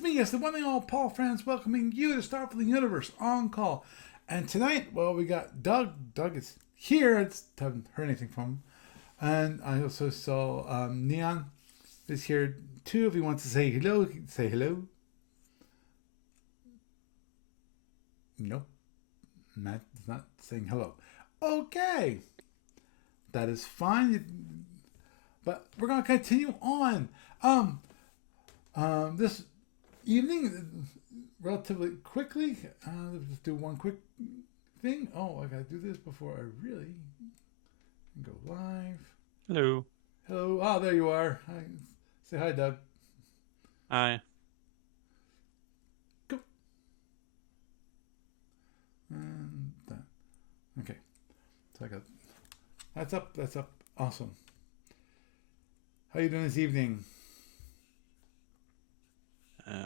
It's me, yes, the one and all Paul Franz, welcoming you to Star for the Universe on call. And tonight, well, we got Doug. Doug is here. I haven't heard anything from him. And I also saw Neon is here too. If he wants to say hello, he can say hello. Nope. Matt is not saying hello. Okay. That is fine. But we're going to continue on. This evening, relatively quickly, let's just do one quick thing. Oh, I got to do this before I really go live. Hello. Hello. Oh, there you are. Hi. Say hi, Doug. Hi. Go. And that. Okay. So I got that's up. That's up. Awesome. How you doing this evening?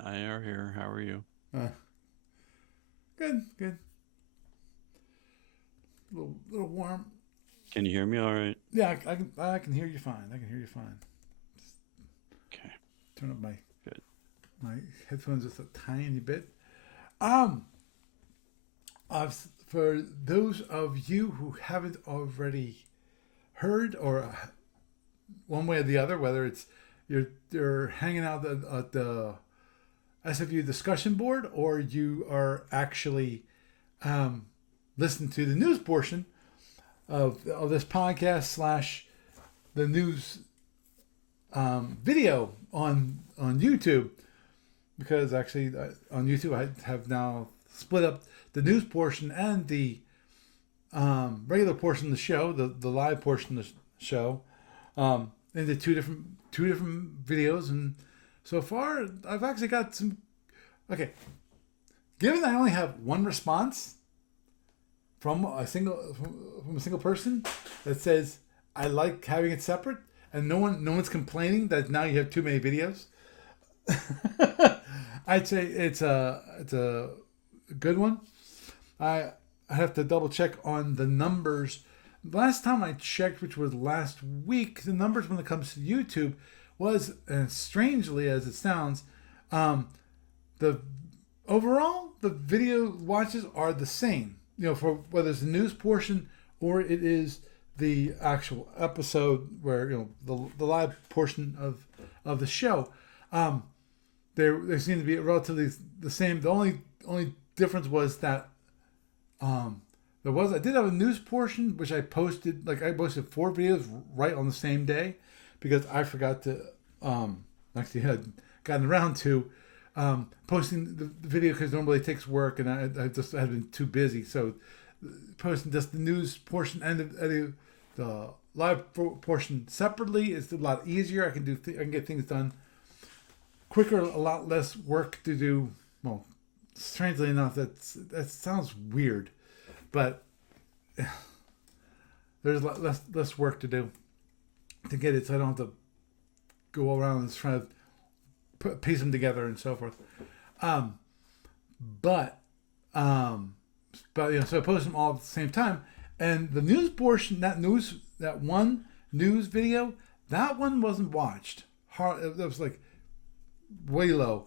I are here. How are you? Good. Good. Little warm. Can you hear me all right? Yeah, I can hear you fine. I can hear you fine. Okay. Turn up Good. my headphones just a tiny bit. For those of you who haven't already heard, or one way or the other, whether it's you're hanging out at the SFU discussion board, or you are actually listening to the news portion of this podcast / the news video on YouTube, because actually on YouTube I have now split up the news portion and the regular portion of the show, the live portion of the show, into two different videos. And so far I've actually got some. Okay, given that I only have one response from a single person that says I like having it separate, and no one's complaining that now you have too many videos, I'd say it's a good one. I have to double check on the numbers. Last time I checked, which was last week, the numbers when it comes to YouTube was, and strangely as it sounds, the overall the video watches are the same. You know, for whether it's the news portion or it is the actual episode where, you know, the live portion of the show, they seem to be relatively the same. The only difference was that I did have a news portion which I posted 4 videos right on the same day, because I forgot to actually had gotten around to posting the video, because normally it takes work and I just had been too busy. So posting just the news portion and the live portion separately is a lot easier. I can get things done quicker, a lot less work to do. Well, strangely enough, that sounds weird, but there's less work to do to get it, so I don't have to go around and try to piece them together and so forth. But you know, so I post them all at the same time, and the news portion, that one news video, that one wasn't watched. It was like way low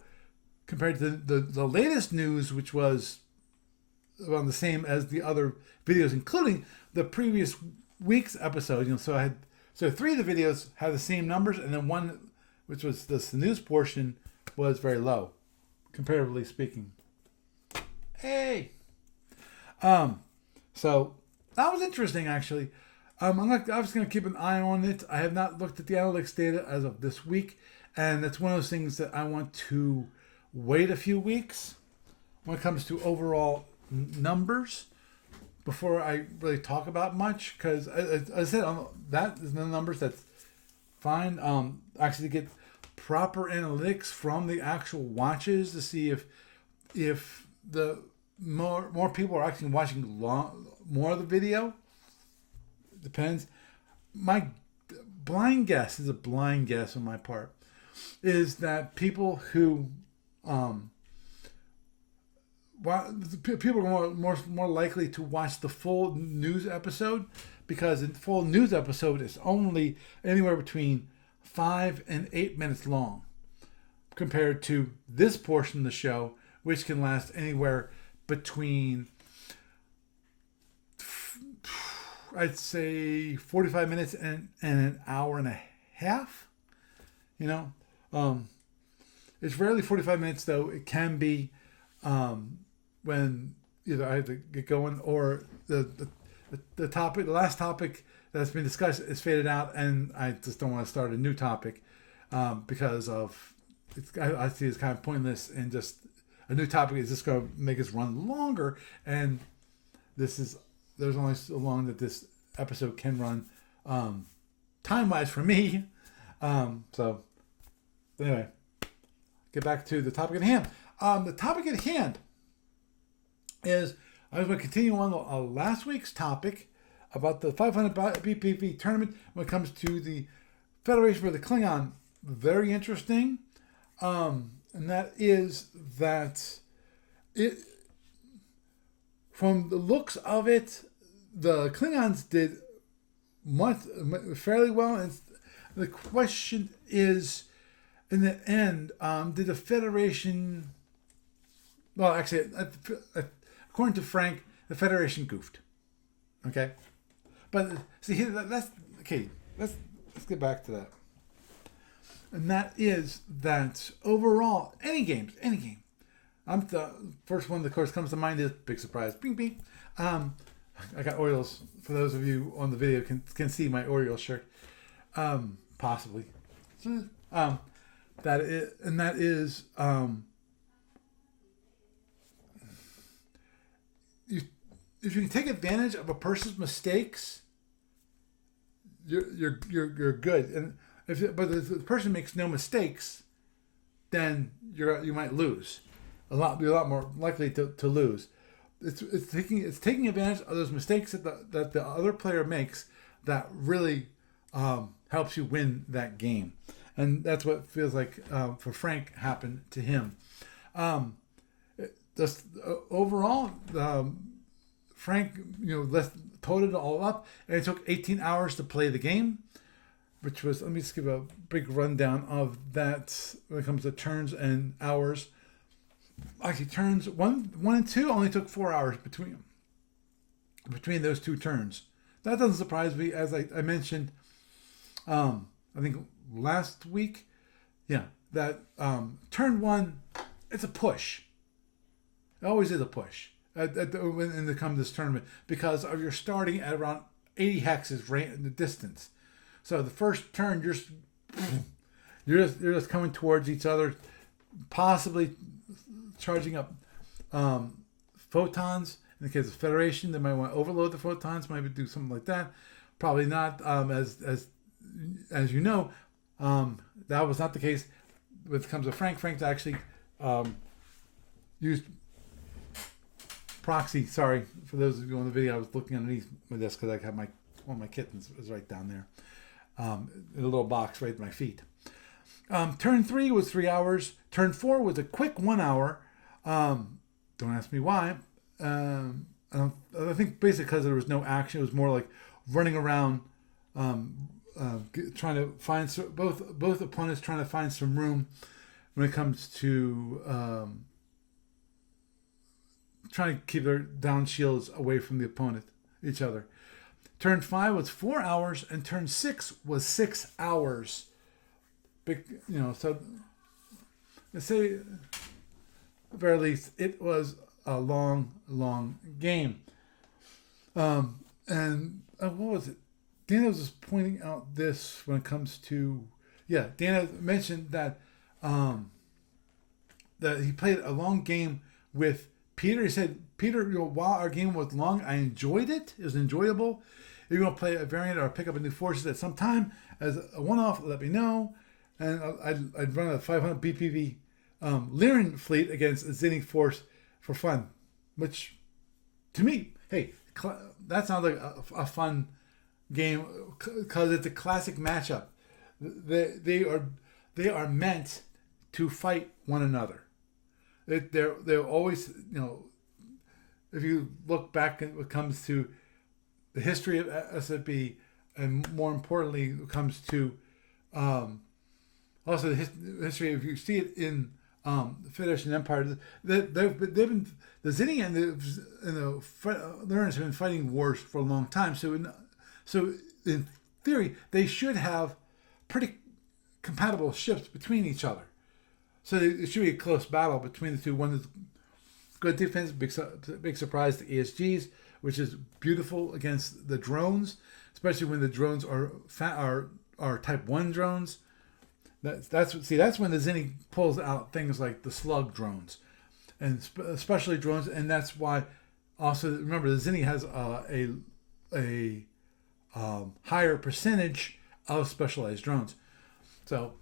compared to the latest news, which was around the same as the other videos, including the previous week's episode. You know, so 3 of the videos had the same numbers, and then one, which was the news portion, was very low, comparatively speaking. Hey, so that was interesting, actually. I'm just going to keep an eye on it. I have not looked at the analytics data as of this week, and that's one of those things that I want to wait a few weeks when it comes to overall numbers before I really talk about much, because as I said, that is the numbers. That's fine. Actually, to get proper analytics from the actual watches to see if the more people are actually watching more of the video. Depends. My blind guess is a blind guess on my part, is that people who people are more likely to watch the full news episode, because the full news episode is only anywhere between 5 and 8 minutes long, compared to this portion of the show, which can last anywhere between, I'd say, 45 minutes and an hour and a half. You know, it's rarely 45 minutes, though. It can be when either I have to get going or the last topic that's been discussed is faded out, and I just don't want to start a new topic because of I see it's kind of pointless, and just a new topic is just going to make us run longer, and there's only so long that this episode can run time wise for me. So anyway, get back to the topic at hand. The topic at hand is I was going to continue on last week's topic about the 500 BPV tournament when it comes to the Federation for the Klingon. Very interesting. And that is that it, from the looks of it, the Klingons did fairly well. And the question is, in the end, did the Federation... Well, actually, according to Frank, the Federation goofed. Okay? But, see, that's... Okay, let's get back to that. And that is that overall, any game. The first one that, of course, comes to mind is big surprise. Bing, bing. I got Orioles. For those of you on the video can see my Orioles shirt. Possibly. That is if you can take advantage of a person's mistakes, you're good. And but if the person makes no mistakes, then you might lose. You're a lot more likely to lose. It's taking advantage of those mistakes that the other player makes that really helps you win that game, and that's what it feels like for Frank happened to him. Overall, Frank totaled it all up, and it took 18 hours to play the game, which was, let me just give a big rundown of that when it comes to turns and hours. Actually, turns one and two only took 4 hours between those two turns. That doesn't surprise me, as I mentioned, I think last week. Yeah, that turn one, it's a push. It always is a push when it comes to this tournament, because of you're starting at around 80 hexes in the distance. So the first turn, you're just coming towards each other, possibly charging up photons. In the case of Federation, they might want to overload the photons, maybe do something like that. Probably not, as you know, that was not the case when it comes to Frank. Frank's actually used proxy. Sorry for those of you on the video. I was looking underneath my desk because I have one of my kittens is right down there, in a little box right at my feet. Turn 3 was 3 hours. Turn 4 was a quick 1 hour. Don't ask me why. I think basically because there was no action. It was more like running around, trying to find both opponents trying to find some room when it comes to trying to keep their down shields away from the opponent, each other. Turn 5 was 4 hours, and turn 6 was 6 hours. Big, so let's say, at the very least, it was a long game. And what was it? Dana was just pointing out this when it comes to, Dana mentioned that that he played a long game with Peter. He said, Peter, while our game was long, I enjoyed it. It was enjoyable. If you want to play a variant or pick up a new forces at some time as a one-off, let me know. And I'd run a 500 BPV Lyran fleet against a Zinni force for fun, which, to me, hey, that sounds like a fun game because it's a classic matchup. They are meant to fight one another. They're always, if you look back at what comes to the history of SFB, and more importantly, it comes to also the history. If you see it in the Federation Empire, they've been the Zinni and the Learners have been fighting wars for a long time. So in theory, they should have pretty compatible ships between each other. So it should be a close battle between the two. One is good defense, big surprise to ESGs, which is beautiful against the drones, especially when the drones are Type 1 drones. That's when the Zinni pulls out things like the slug drones, and especially drones, and that's why. Also, remember the Zinni has a higher percentage of specialized drones, so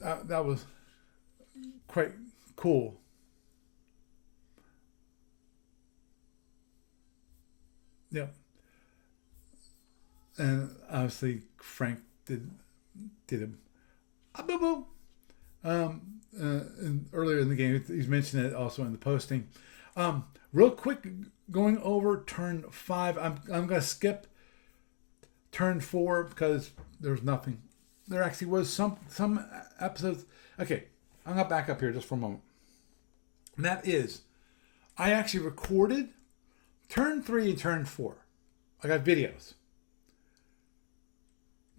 that was quite cool. Yeah, and obviously Frank did him a boo boo. And earlier in the game, he's mentioned it also in the posting. Real quick, going over turn 5. I'm gonna skip turn 4 because there's nothing. There actually was some episodes. Okay, I'm gonna back up here just for a moment. And that is, I actually recorded turn 3 and turn 4. I got videos.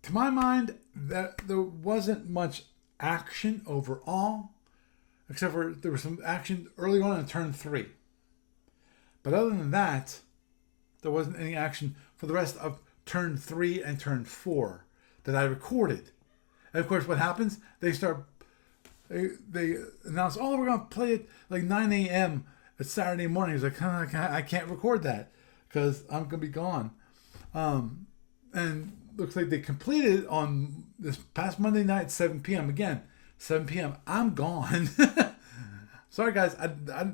To my mind, that there wasn't much action overall, except for there was some action early on in turn 3. But other than that, there wasn't any action for the rest of turn 3 and turn 4 that I recorded. And of course, what happens? They announce, oh, we're going to play it like 9 a.m. It's Saturday morning. He's like, I can't record that because I'm going to be gone. And looks like they completed it on this past Monday night, 7 p.m. Again, 7 p.m. I'm gone. Sorry, guys.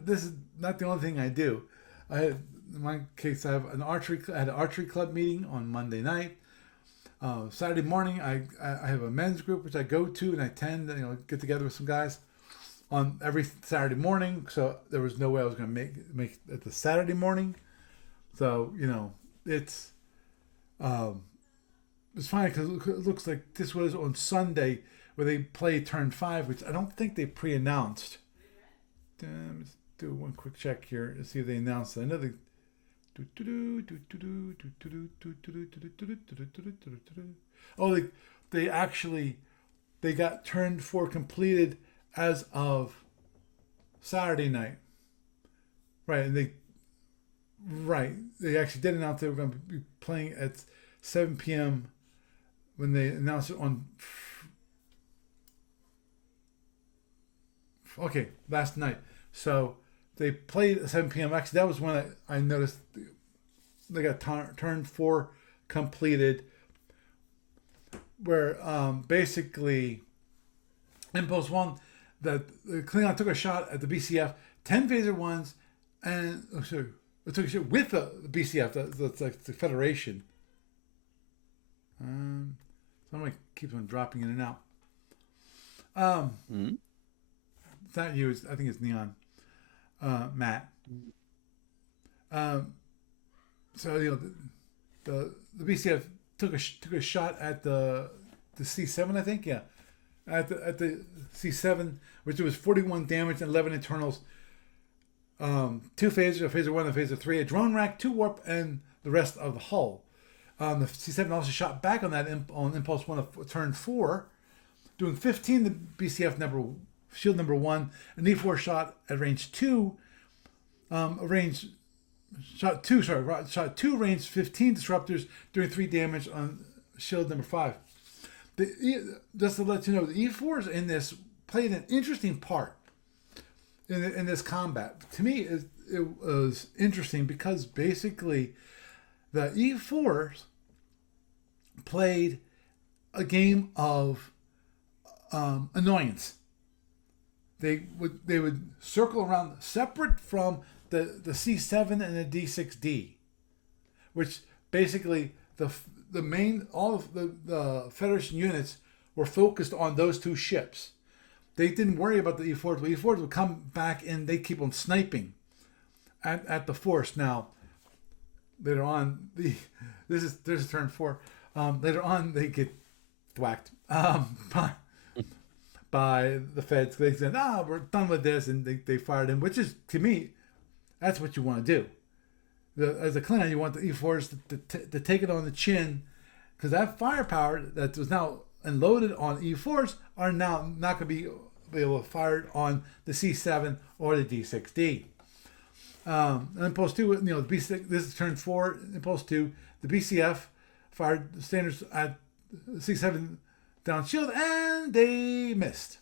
This is not the only thing I do. In my case, I had an archery club meeting on Monday night. Saturday morning, I have a men's group which I go to and I tend to get together with some guys on every Saturday morning. So there was no way I was going to make it the Saturday morning. So it's funny because it looks like this was on Sunday where they played turn 5, which I don't think they pre-announced. Let's do one quick check here to see if they announced it. I know they. Oh, they got turn 4 completed as of Saturday night. Right, and they actually did announce they were going to be playing at 7 p.m. when they announced it on last night. So they played at 7 p.m. Actually, that was when I noticed they got turn 4 completed, where basically Impulse 1, that the Klingon took a shot at the BCF, 10 phaser ones, and it took a shot with the BCF, that's like the Federation. Somebody keeps on dropping in and out. It's not you. I think it's Neon. Matt. So the BCF took a shot at the C7, I think, yeah, at the C7, which was 41 damage and 11 internals. 2 phasers, a phaser 1 and a phaser 3, a drone rack, 2 warp, and the rest of the hull. The C7 also shot back on that on Impulse 1 of turn 4, doing 15 the BCF shield number 1, an E4 shot at range 2, shot 2 range 15 disruptors, doing 3 damage on shield number 5. Just to let you know, the E4s in this played an interesting part in this combat. To me, it was interesting because basically the E4s played a game of annoyance. They would circle around separate from the C7 and the D6D, which basically all of the Federation units were focused on those 2 ships. They didn't worry about the E4s. The E4s would come back and they keep on sniping at the force. Now, later on, there's turn 4. Later on, they get thwacked by the feds. They said, we're done with this, and they fired him, which is, to me, that's what you want to do. As a Klingon, you want the E4s to take it on the chin, because that firepower that was now unloaded on E4s are now not going to be able to fire it on the C7 or the D6D. And Impulse 2, the B6, this is turn 4, Impulse 2, the BCF fired the standards at C7 down shield, and they missed.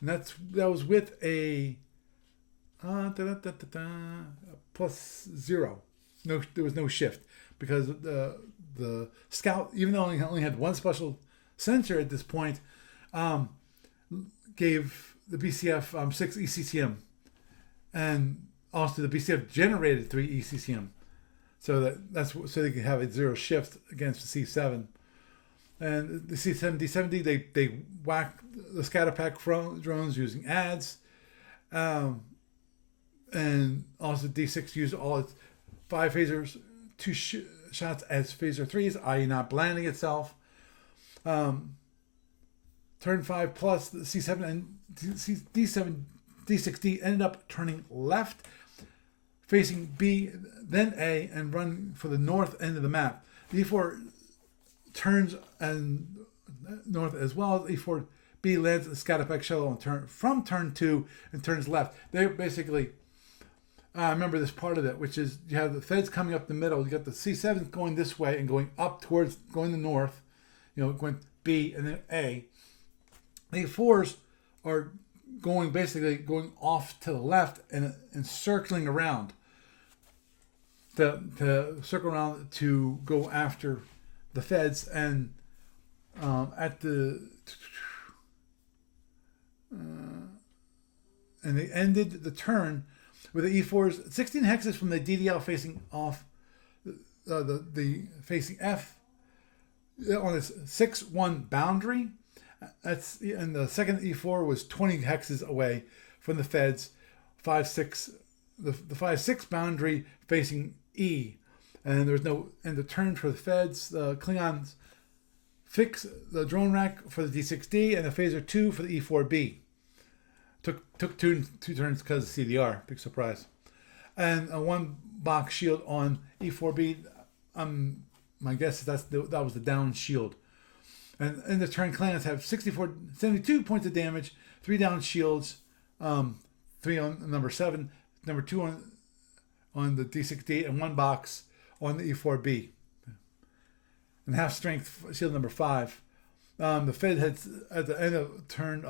And that was with a +0. No, there was no shift, because the scout, even though he only had one special sensor at this point, gave the BCF 6 ECCM, and also the BCF generated 3 ECCM, so so they could have a 0 shift against the C7. And the C7 D70, they whacked the scatter pack drones using ads, and also D6 used all its 5 phasers, 2 shots as phaser 3s, i.e. not blinding itself. Turn 5 plus the C7 and D7 D6D ended up turning left, facing B, then A, and run for the north end of the map. The E4 turns and north as well. E4B lands the Scatterpack shuttle on from turn 2 and turns left. They're basically, I remember this part of it, which is you have the feds coming up the middle. You got the C7 going this way and going up towards, going the north, going B and then A. The E4s are basically going off to the left and circling around to circle around to go after the feds. And and they ended the turn with the E4s 16 hexes from the DDL facing off the facing F on this 6-1 boundary. And the second E4 was 20 hexes away from the feds, 5-6, the 5-6 boundary facing E. And there was the turn for the feds. The Klingons fix the drone rack for the D6D and the phaser 2 for the E4B. Took two turns because of CDR, big surprise. And a 1 box shield on E4B. My guess is that was the down shield. And in the turn, Klingons have 72 points of damage, 3 down shields, 3 on number 7, number 2 on the D6D, and 1 box on the E4B. And half strength shield number 5. The Fed had, at the end of turn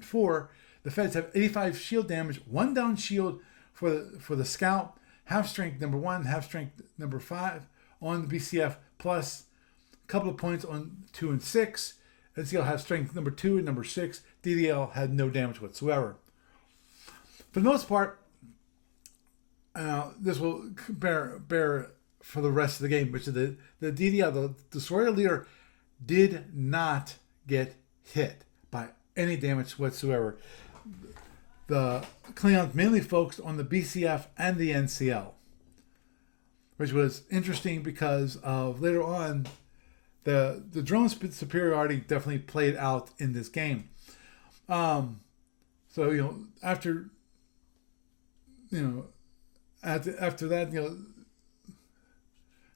4, the Feds have 85 shield damage, 1 down shield for the scout, half strength number 1, half strength number 5 on the BCF, plus a couple of points on 2 and 6. NCL has strength number 2 and number 6. DDL had no damage whatsoever. For the most part, this will bear for the rest of the game, which is the DDL, the destroyer leader, did not get hit by any damage whatsoever. The Klingons mainly focused on the BCF and the NCL, which was interesting because of later on the drone superiority definitely played out in this game. So after that,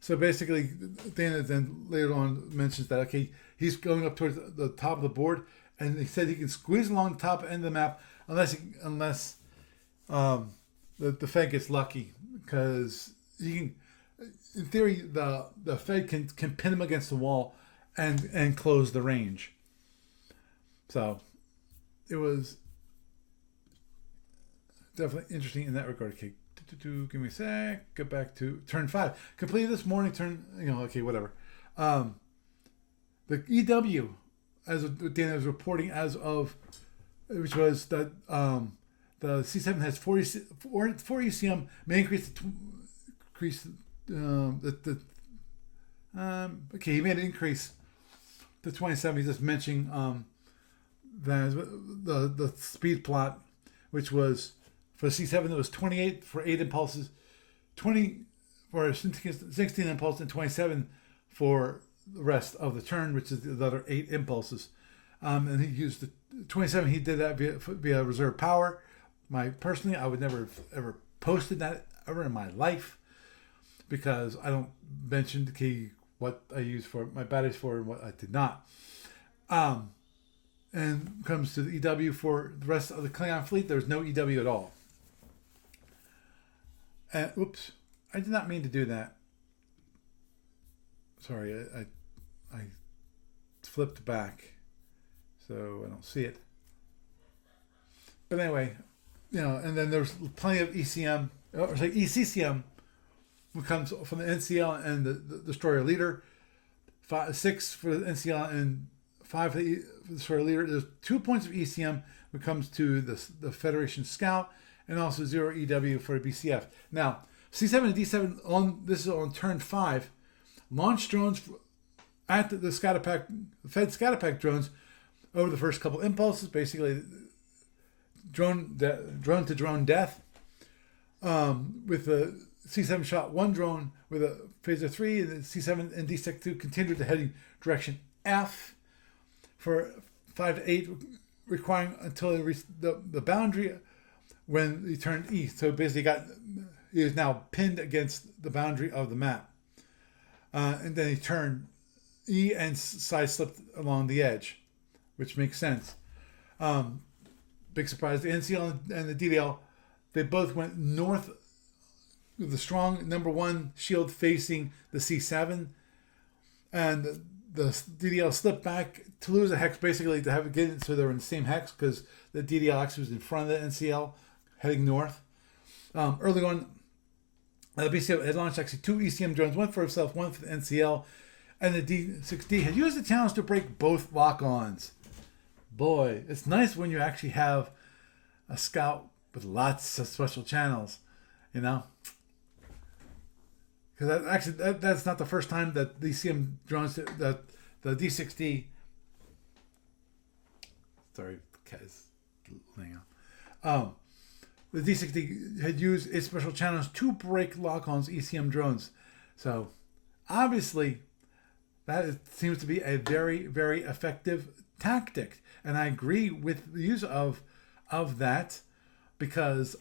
so basically Dana then later on mentions that he's going up towards the top of the board, and he said he can squeeze along the top end of the map unless the Fed gets lucky, because he can, in theory, the Fed can pin him against the wall and close the range. So it was definitely interesting in that regard. Okay, give me a sec. Get back to turn 5. Completed this morning. Whatever. The EW, as Dana was reporting, which was that the C7 has 4 ECM, may increase he made an increase to 27. He's just mentioning the speed plot, which was for C7 it was 28 for 8 impulses, 20 for 16 impulses, and 27 for the rest of the turn, which is the other 8 impulses. And he used the 27. He did that via reserve power. Personally, I would never have ever posted that ever in my life, because I don't mention the key what I use for my batteries for and what I did not. And comes to the EW for the rest of the Klingon fleet, there's no EW at all. And oops, I did not mean to do that. Sorry, I flipped back, so I don't see it. But anyway, and then there's plenty of ECM, or say ECCM, who comes from the NCL and the destroyer leader. 6 for the NCL and 5 for the destroyer leader. There's 2 points of ECM when it comes to the Federation Scout, and also 0 EW for BCF. Now, C7 and D7 this is on turn 5. Launch drones at the Scatterpack, Fed Scatterpack drones over the first couple impulses, basically drone to drone death. With the C7 shot 1 drone with a phaser 3, and the C7 and D6 continued to heading direction F for 5 to 8, requiring until they reached the boundary when he turned east. So basically he is now pinned against the boundary of the map. And then he turned E and side slipped along the edge, which makes sense. Big surprise. The NCL and the DDL, they both went north with the strong number 1 shield facing the C7. And the DDL slipped back to lose a hex, basically to have it get it so they were in the same hex, because the DDL actually was in front of the NCL heading north. Early on, the BCF had launched actually 2 ECM drones, one for himself, one for the NCL, and the D6D had used the challenge to break both lock-ons. Boy, it's nice when you actually have a scout with lots of special channels, Because that's not the first time that the ECM drones, that the D6D, sorry, cat is laying out. The D6D had used its special channels to break lock-ons ECM drones. So, obviously, that seems to be a very, very effective tactic. And I agree with the use of that, because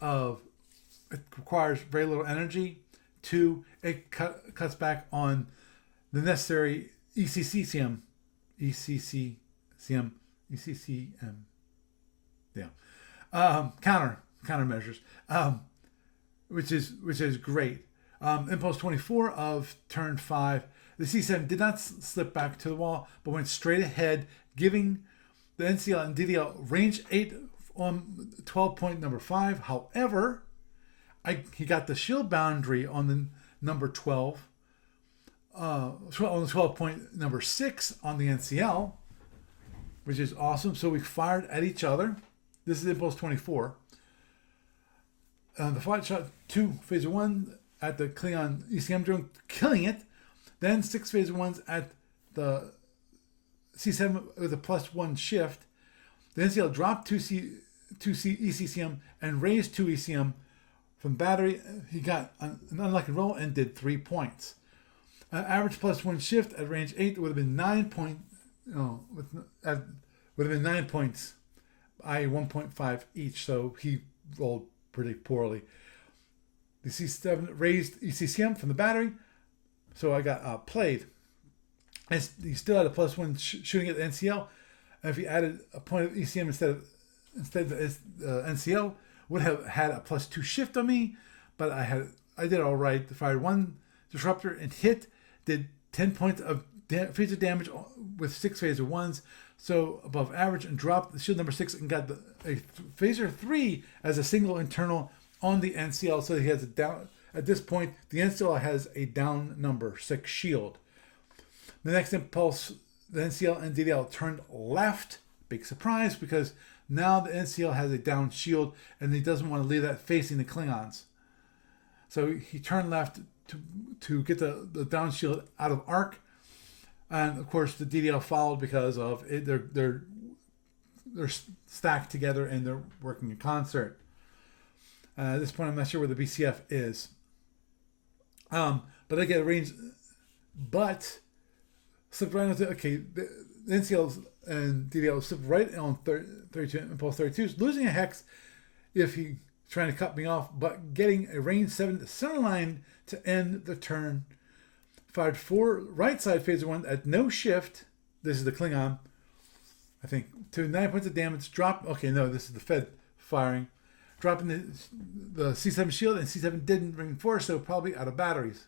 it requires very little energy. 2, it cuts back on the necessary ECCM, countermeasures, which is great. Impulse 24 of turn 5, the C7 did not slip back to the wall, but went straight ahead, giving the NCL and DDL range 8 on 12 point number 5. However, he got the shield boundary on the number 12, on the 12 point number 6 on the NCL, which is awesome. So we fired at each other. This is Impulse 24. The flight shot 2 phaser 1 at the Klingon ECM drone, killing it. Then 6 phaser 1s at the C7 with a +1 shift. The NCL dropped 2 ECCM and raised 2 ECM from battery. He got an unlucky roll and did 3 points. Average +1 shift at range 8 would have been 9 points, i.e. 1.5 each. So he rolled pretty poorly. The C7 raised ECCM from the battery, so I got played. And he still had a +1 shooting at the NCL. And if he added a point of ECM instead of the NCL, would have had a +2 shift on me. But I did all right. Fired 1 disruptor and hit. Did 10 points of phaser damage with 6 phaser 1s, so above average, and dropped the shield number 6 and got a phaser 3 as a single internal on the NCL. So he has a down. At this point, the NCL has a down number 6 shield. The next impulse, the NCL and DDL turned left. Big surprise, because now the NCL has a down shield and he doesn't want to leave that facing the Klingons. So he turned left to get the down shield out of arc. And of course the DDL followed because of it. They're stacked together and they're working in concert. At this point, I'm not sure where the BCF is. But they get a range. But slipped right onto, okay, the NCL and DDL slipped right on 32, impulse 32, losing a hex if he trying to cut me off, but getting a range 7 center line to end the turn. Fired 4 right side phaser 1 at no shift. This is the Klingon, I think, to 9 points of damage. Drop. Okay, no, this is the Fed firing. Dropping the C7 shield, and C7 didn't reinforce, so probably out of batteries.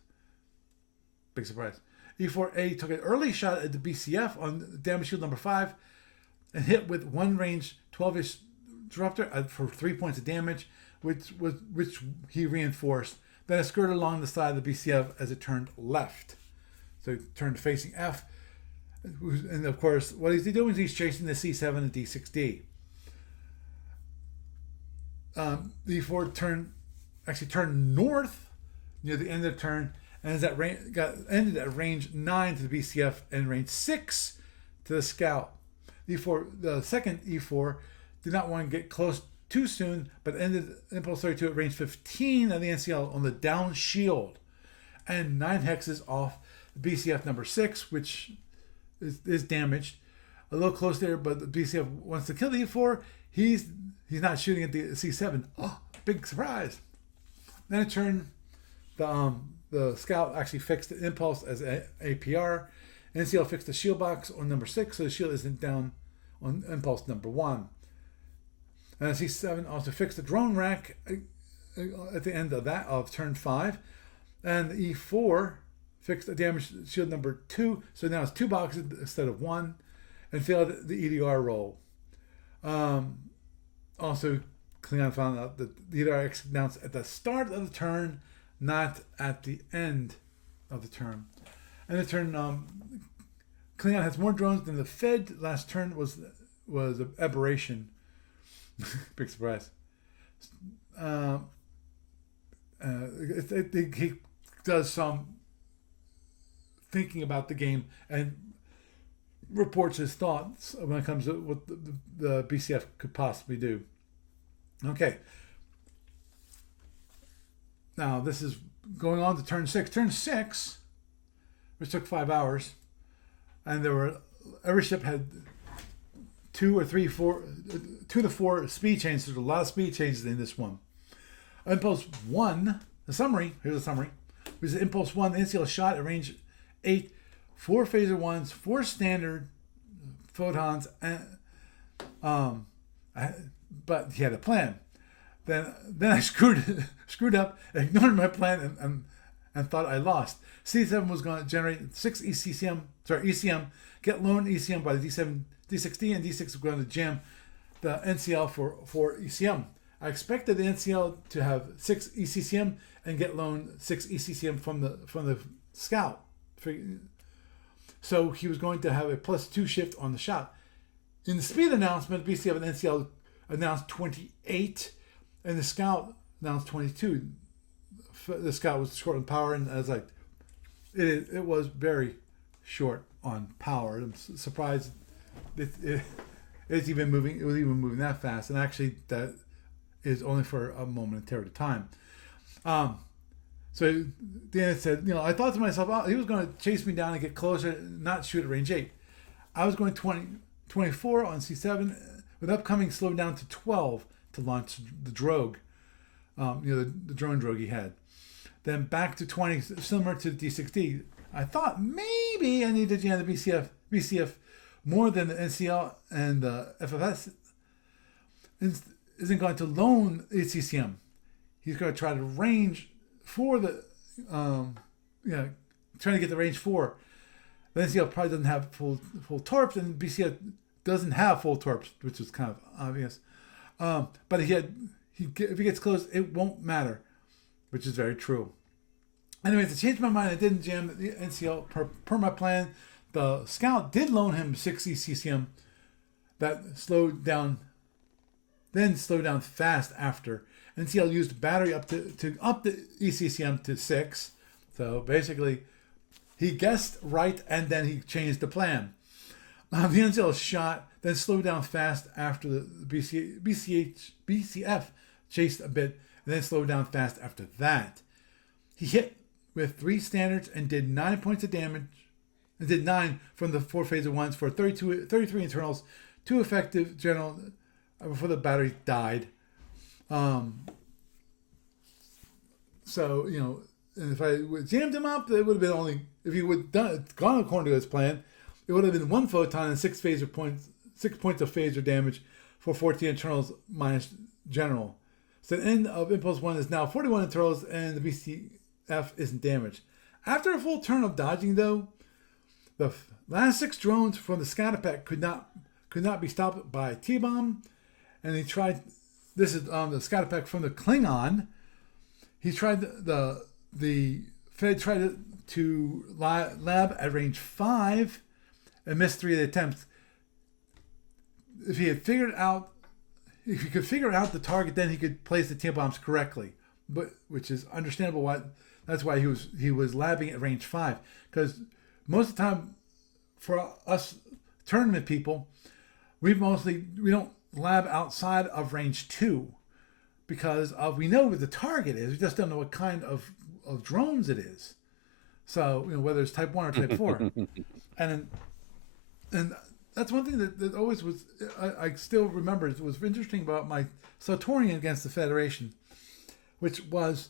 Big surprise. E4A took an early shot at the BCF on damage shield number 5 and hit with one range 12-ish disruptor for 3 points of damage, which he reinforced. Then it skirted along the side of the BCF as it turned left. So it turned facing F. And of course, what he's doing is he's chasing the C7 and D6D. The E4 turned north near the end of the turn, and as that ended at range 9 to the BCF and range 6 to the scout. The second E4 did not want to get close too soon, but ended impulse 32 at range 15 of the NCL on the down shield, and 9 hexes off the BCF number 6, which is damaged. A little close there, but the BCF wants to kill the E4. He's not shooting at the C7. Oh, big surprise! Then it turned the scout actually fixed the impulse as APR. NCL fixed the shield box on number 6, so the shield isn't down on impulse number 1. And C7 also fixed the drone rack at the end of turn 5. And the E4 fixed the damage shield number 2, so now it's 2 boxes instead of 1, and failed the EDR roll. Also, Klingon found out that the EDR X announced at the start of the turn, not at the end of the turn. And the turn, Klingon has more drones than the Fed. Last turn was an aberration. Big surprise. He does some thinking about the game and reports his thoughts when it comes to what the BCF could possibly do. Okay. Now, this is going on to turn 6. Turn 6, which took 5 hours, and every ship had 2 to 4 speed changes. There's a lot of speed changes in this one. Impulse 1, the summary, here's the summary. This is Impulse 1, NCL shot at range 8, 4 phaser 1s, 4 standard photons, and, but he had a plan. Then I screwed up, ignored my plan, and thought I lost. C7 was going to generate 6 ECM, get lone ECM by the D7, D6D, and D6 was going to jam the NCL for ECM. I expected the NCL to have 6 ECCM and get lone 6 ECCM from the scout. So he was going to have a +2 shift on the shot. In the speed announcement, BCF and NCL announced 28, and the scout announced 22. The scout was short on power, and I was like, it was very short on power. I'm surprised it's even moving. It was even moving that fast, and actually that is only for a momentary time. So Dan said, I thought to myself, oh, he was going to chase me down and get closer, not shoot at range 8. I was going 24 on C7, with upcoming slowed down to 12 to launch the drogue, the drone drogue he had. Then back to 20, similar to the D6D. I thought maybe I needed to jam the BCF more than the NCL and the FFS isn't going to loan HCCM. He's going to try to range for the, trying to get the range 4. The NCL probably doesn't have full torps, and BCF doesn't have full torps, which is kind of obvious. But if he gets close, it won't matter, which is very true. Anyways, to change my mind, I didn't jam the NCL per my plan. The scout did loan him 6 ECCM that slowed down fast after. NCL used battery up the ECCM to 6. So basically, he guessed right, and then he changed the plan. The NCL shot, then slowed down fast after the BCF chased a bit, and then slowed down fast after that. He hit with 3 standards and did 9 points of damage, and did 9 from the 4 phaser ones for 33 internals, 2 effective general before the battery died. So, and if I would jammed him up, it would have been only, if he would gone according to his plan, it would have been 1 photon and 6 points of phaser damage for 14 internals minus general. So the end of Impulse 1 is now 41 internals and the BCF isn't damaged. After a full turn of dodging, though, the last 6 drones from the scatter pack could not be stopped by T-bomb, and he tried. This is the scatter pack from the Klingon. He tried the Fed tried to lab at range 5 and missed 3 of the attempts. If he could figure out the target, then he could place the T-bombs correctly, but which is understandable. That's why he was labbing at range 5, because most of the time for us tournament people, we don't lab outside of range 2 because we know what the target is. We just don't know what kind of drones it is. So whether it's type 1 or type 4, and that's one thing that always was. I still remember it was interesting about my Saturnian against the Federation, which was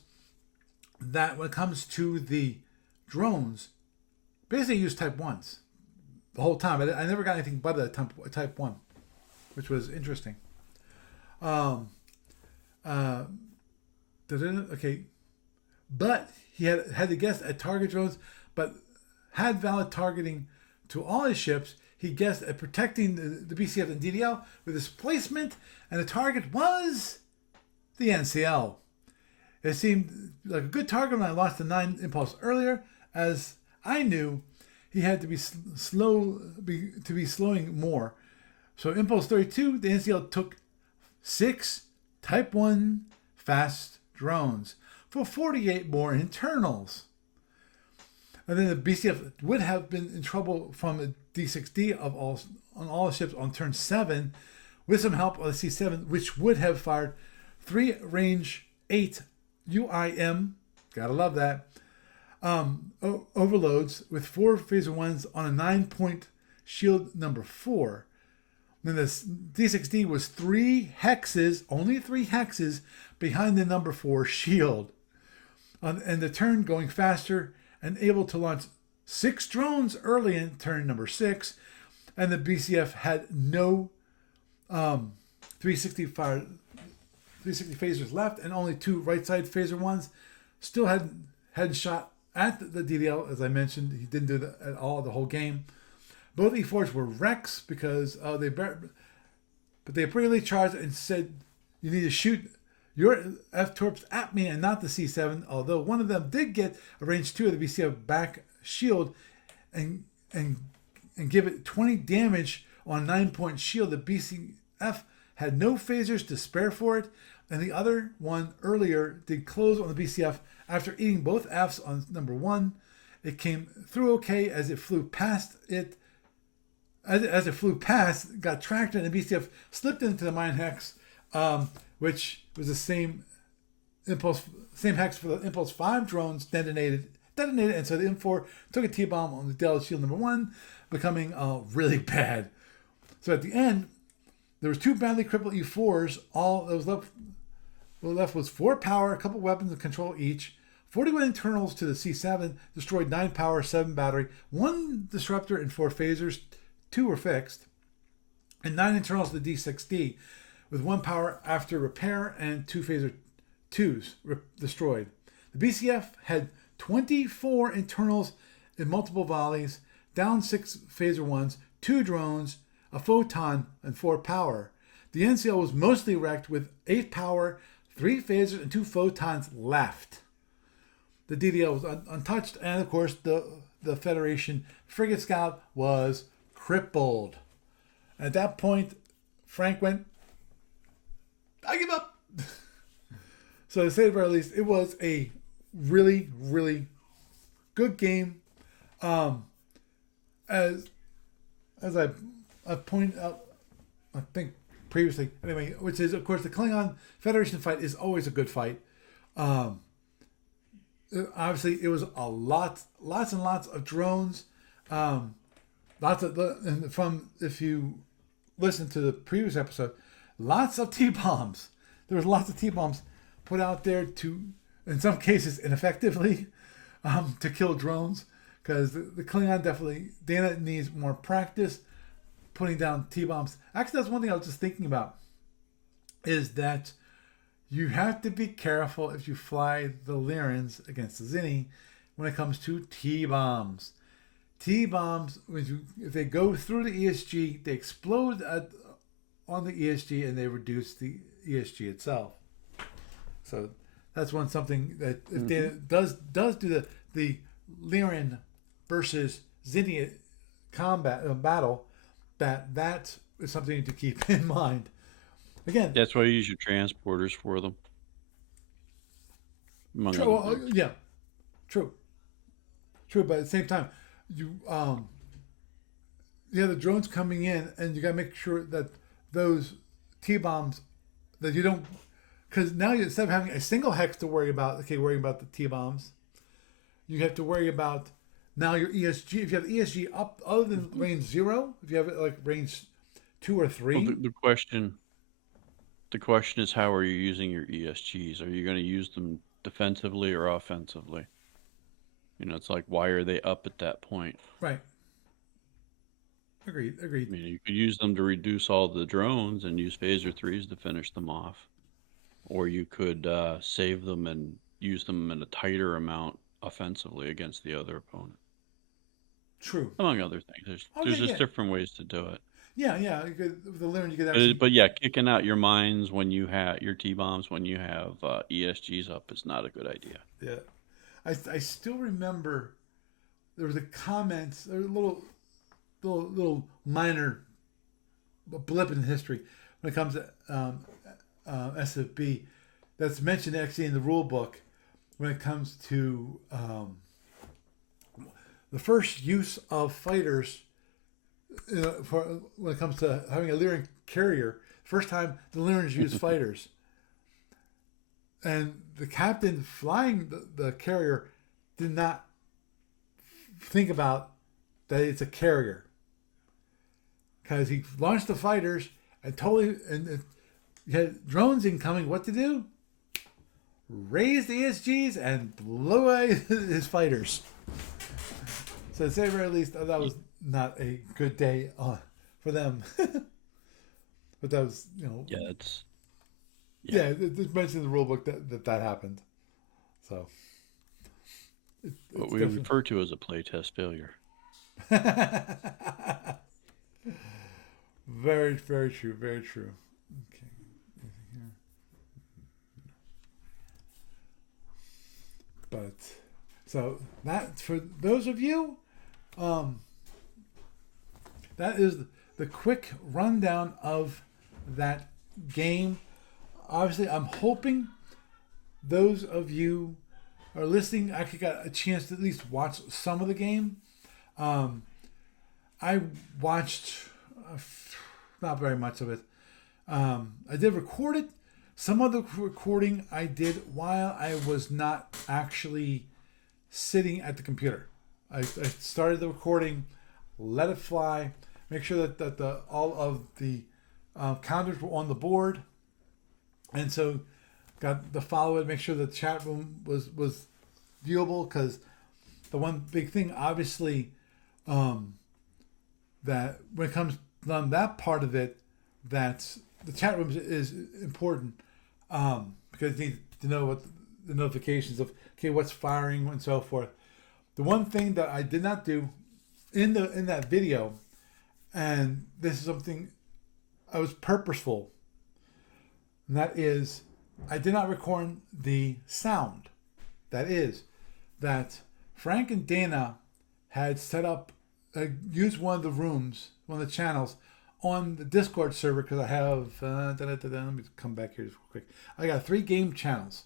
that when it comes to the drones, basically use type 1s the whole time. I never got anything but a type 1, which was interesting. Okay, but he had to guess at target drones, but had valid targeting to all his ships. He guessed at protecting the BCF and DDL with his placement, and the target was the NCL. It seemed like a good target when I lost the 9 impulse earlier, as I knew he had to be slowing more. So impulse 32, the NCL took 6 type 1 fast drones for 48 more internals. And then the BCF would have been in trouble from the D6D on all the ships on turn 7 with some help on the C7, which would have fired 3 range 8 UIM, gotta love that, overloads with 4 phaser 1s on a 9-point shield number 4. Then the D6D was 3 hexes, only 3 hexes behind the number 4 shield. And the turn going faster and able to launch 6 drones early in turn number 6. And the BCF had no 360 phasers left and only 2 right side phaser 1s. Still hadn't shot at the DDL, as I mentioned. He didn't do that at all the whole game. Both E4s were wrecks because they bravely charged and said, "You need to shoot your F-torps at me and not the C7." Although one of them did get a range 2 of the BCF back shield and give it 20 damage on 9-point shield. The BCF had no phasers to spare for it, and the other one earlier did close on the BCF after eating both Fs on number 1. It came through okay as it flew past it. As it flew past, got tracked, and the BCF slipped into the mine hex, which was the same hex for the Impulse 5 drones detonated, and so the M4 took a T-bomb on the Delta shield number 1, becoming really bad. So at the end, there was 2 badly crippled E4s. All that was left was 4 power, a couple weapons of control each, 41 internals to the C7, destroyed 9 power, 7 battery, 1 disruptor, and 4 phasers. 2 were fixed, and 9 internals to the D6D, with 1 power after repair and 2 phaser 2s destroyed. The BCF had 24 internals in multiple volleys, down 6 phaser 1s, 2 drones, a photon, and 4 power. The NCL was mostly wrecked with 8 power, 3 phasers, and 2 photons left. The DDL was untouched, and of course the Federation frigate scout was crippled. At that point, Frank went, "I give up." So to say the very least, it was a really, really good game. As I pointed out, I think previously, anyway, which is of course the Klingon Federation fight is always a good fight. Obviously, it was lots and lots of drones. Um, lots of and from if you listen to the previous episode, lots of T bombs. There was lots of T bombs put out there to, in some cases, ineffectively, to kill drones because the Klingon definitely Dana needs more practice putting down T bombs. Actually, that's one thing I was just thinking about is that you have to be careful if you fly the Lyrans against the Zinni when it comes to T bombs. T bombs, if they go through the ESG, they explode on the ESG and they reduce the ESG itself. So that's something that if Dana does do the Lyran versus Zinni combat battle, that is something to keep in mind. Again, That's why you use your transporters for them. Among true, other things. yeah, true, but at the same time, you the drones coming in, and you got to make sure that those T bombs that you don't, because now instead of having a single hex to worry about, worrying about the T bombs, you have to worry about now your ESG. If you have ESG up other than range 0, if you have it like range 2 or 3, Well, the question is, how are you using your ESGs? Are you going to use them defensively or offensively? It's like, why are they up at that point? right? Agreed. I mean, you could use them to reduce all the drones and use phaser 3s to finish them off. Or you could save them and use them in a tighter amount offensively against the other opponent. True. Among other things. There's just different ways to do it. Yeah. You could, the Lyran, you could actually... But yeah, kicking out your mines when you have your T-bombs, when you have ESGs up, is not a good idea. Yeah. I still remember there was a comment, there was a little minor blip in history when it comes to SFB that's mentioned actually in the rule book when it comes to the first use of fighters for when it comes to having a Lyran carrier. First time the Lyrans used fighters. And the captain flying the carrier did not think about that it's a carrier. Because he launched the fighters and he had drones incoming. What to do? Raise the ESGs and blow away his fighters. So to say the very least, that was not a good day for them. But that was, Yeah, it's... Yeah, it's mentioned in the rule book that happened. So, what we refer to as a playtest failure. Very, very true. Very true. Okay. But so that for those of you, that is the quick rundown of that game. Obviously, I'm hoping those of you are listening actually got a chance to at least watch some of the game. I watched not very much of it. I did record it. Some of the recording I did while I was not actually sitting at the computer. I started the recording, let it fly, make sure that all of the counters were on the board. And so got the follow it, make sure the chat room was viewable, because the one big thing, obviously, that when it comes on that part of it, that the chat room is important, because you need to know what the notifications of, what's firing and so forth. The one thing that I did not do in that video, and this is something I was purposeful, and that is, I did not record the sound. That is, that Frank and Dana had set up, used one of the rooms, one of the channels on the Discord server, because I have, let me come back here just real quick. I got 3 game channels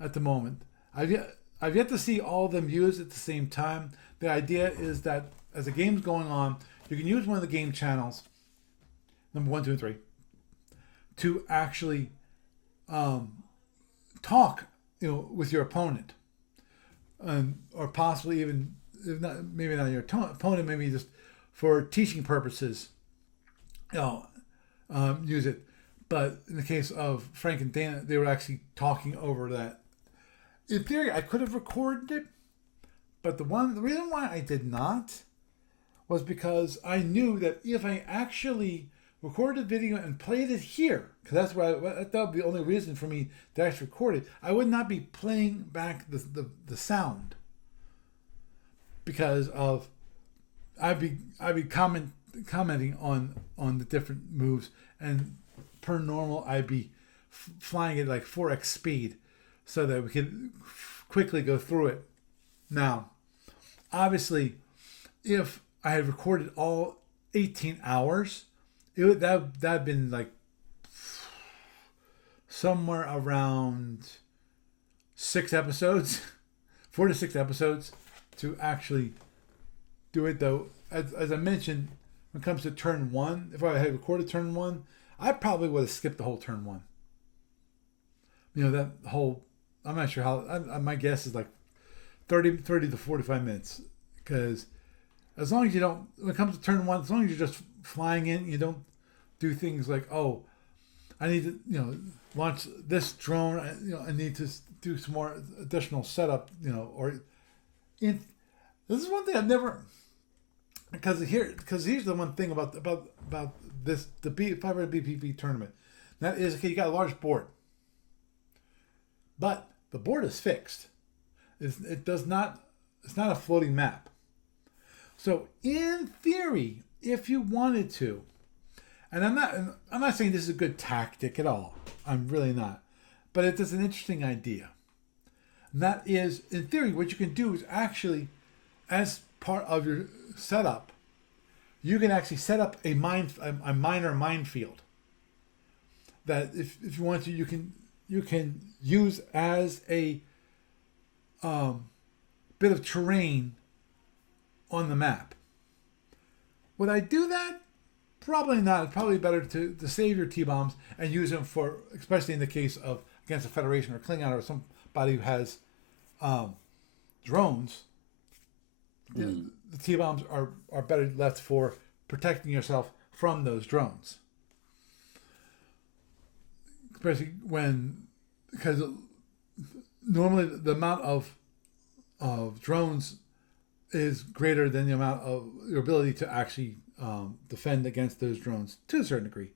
at the moment. I've yet to see all of them used at the same time. The idea is that as the game's going on, you can use one of the game channels, number 1, 2, and 3, to actually talk, with your opponent, or possibly even if not, maybe not your opponent, maybe just for teaching purposes, use it. But in the case of Frank and Dana, they were actually talking over that. In theory, I could have recorded it, but the reason why I did not was because I knew that if I actually recorded the video and played it here, because that's where that would be the only reason for me to actually record it, I would not be playing back the sound, because of I'd be commenting on the different moves, and per normal I'd be flying at like 4x speed so that we could quickly go through it. Now, obviously, if I had recorded all 18 hours, that'd been like somewhere around 6 episodes, 4 to 6 episodes to actually do it. Though, as I mentioned, when it comes to turn 1, if I had recorded turn 1, I probably would have skipped the whole turn 1. That whole, I'm not sure how, my guess is like 30 to 45 minutes. Because as long as you don't, when it comes to turn 1, as long as you're just flying in, you don't do things like, oh, I need to, launch this drone, I need to do some more additional setup, or this is one thing I've never, because here's the one thing about this, the 500 BPV tournament. That is, okay, you got a large board, but the board is fixed. It's not a floating map. So in theory, if you wanted to, and I'm not saying this is a good tactic at all. I'm really not. But it is an interesting idea. And that is, in theory, what you can do is actually, as part of your setup, you can actually set up a minor minefield that if you want to, you can use as a bit of terrain on the map. Would I do that? Probably not. It's probably better to save your T-bombs and use them for, especially in the case of against a Federation or Klingon or somebody who has drones. The T-bombs are better left for protecting yourself from those drones. Especially because normally the amount of drones is greater than the amount of your ability to actually defend against those drones to a certain degree.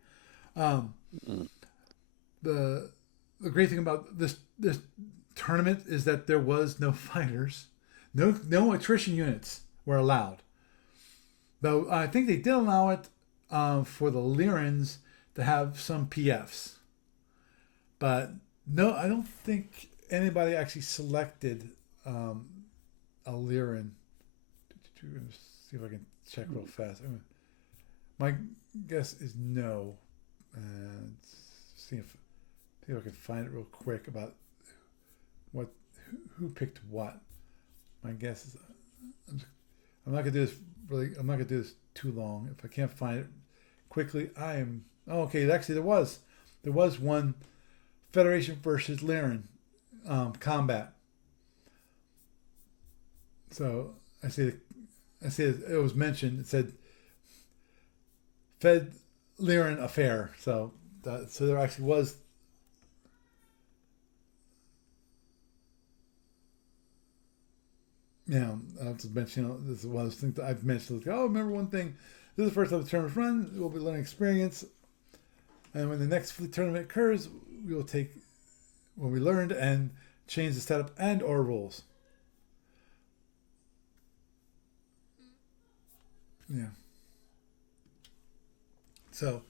The great thing about this tournament is that there was no fighters, no attrition units were allowed. Though I think they did allow it for the Lyrans to have some PFs, but no, I don't think anybody actually selected a Lyran. See if I can check real fast. My guess is no. And see if I can find it real quick about who picked what. My guess is I'm not gonna do this really. I'm not gonna do this too long. If I can't find it quickly, I am. Oh, okay. Actually, there was one Federation versus Lyran combat. So I see it was mentioned. It said Fed Lyran affair. So there actually was. I'll just mention, this is one of those things that I've mentioned. Like, remember one thing. This is the first time the tournament run. We'll be learning experience. And when the next fleet tournament occurs, we will take what we learned and change the setup and or rules. Yeah. So,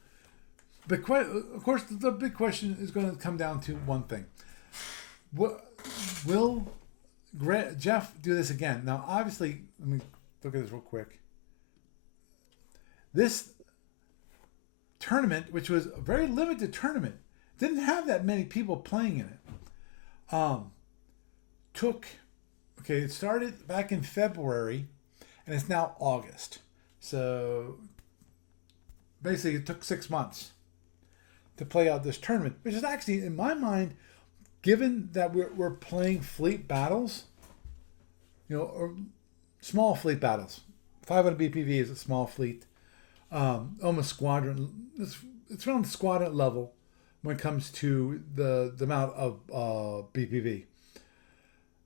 of course, the big question is going to come down to one thing. Will Jeff do this again? Now, obviously, let me look at this real quick. This tournament, which was a very limited tournament, didn't have that many people playing in it. It started back in February, and it's now August. So basically, it took 6 months to play out this tournament, which is actually, in my mind, given that we're playing fleet battles, small fleet battles. 500 BPV is a small fleet, almost squadron. It's around the squadron level when it comes to the amount of BPV.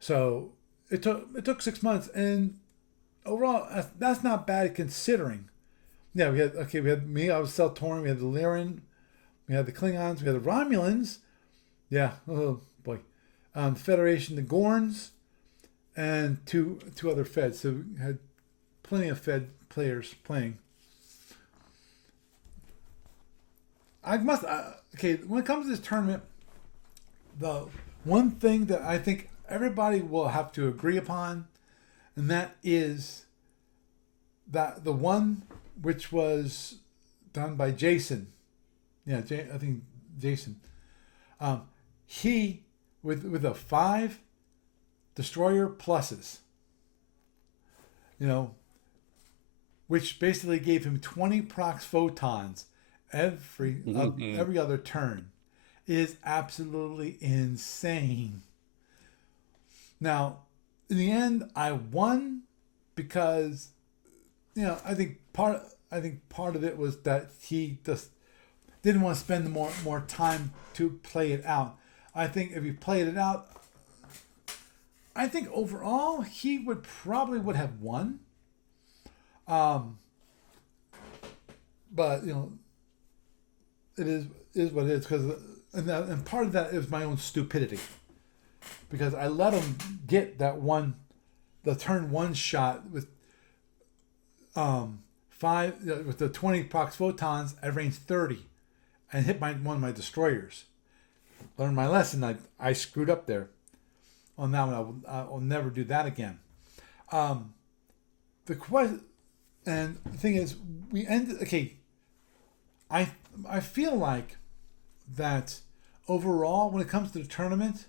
So it took 6 months, and overall that's not bad considering. Yeah, we had me. I was Seltorian. We had the Lyran. We had the Klingons. We had the Romulans. Yeah. Oh boy. The Federation, the Gorns, and two other Feds. So we had plenty of Fed players playing. When it comes to this tournament, the one thing that I think everybody will have to agree upon, and that is that the one which was done by Jason. Yeah, I think Jason. He with a 5 destroyer pluses. Which basically gave him 20 prox photons every other turn. It is absolutely insane. Now, in the end, I won because I think part of it was that he just didn't want to spend more time to play it out. I think if he played it out, I think overall he would have won. But it is what it is, because and part of that is my own stupidity, because I let him get the turn 1 shot with 5 with the 20 prox photons at range 30, and hit one of my destroyers. Learned my lesson. I screwed up there on that one. I'll never do that again. The thing is, we ended. Okay, I feel like that overall, when it comes to the tournament,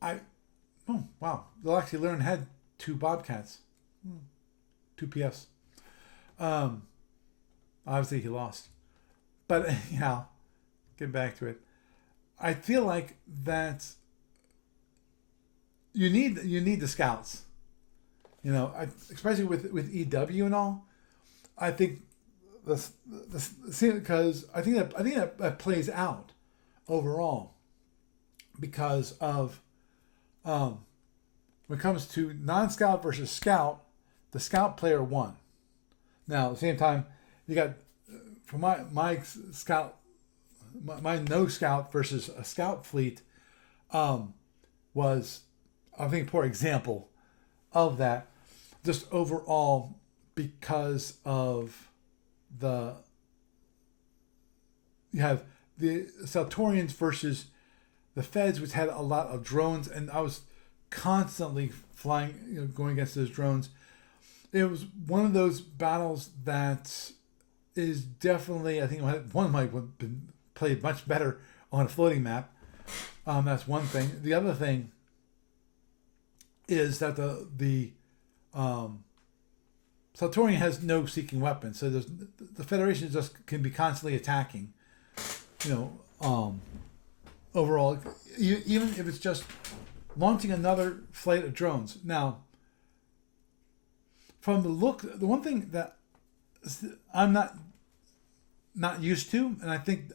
they'll actually learn had 2 Bobcats, 2 PS. Obviously he lost, but anyhow, get back to it. I feel like that you need the scouts, especially with EW and all. I think because I think that plays out overall, because of when it comes to non-scout versus scout, the scout player won. Now at the same time, you got for my scout, my no scout versus a scout fleet was, I think, a poor example of that, just overall, because of you have the Seltorians versus the Feds, which had a lot of drones, and I was constantly flying, going against those drones. It was one of those battles that is definitely, I think, one might have been played much better on a floating map. That's one thing. The other thing is that the Seltorian has no seeking weapons, so the Federation just can be constantly attacking. Overall, even if it's just launching another flight of drones. Now, from the one thing that I'm not used to, and I think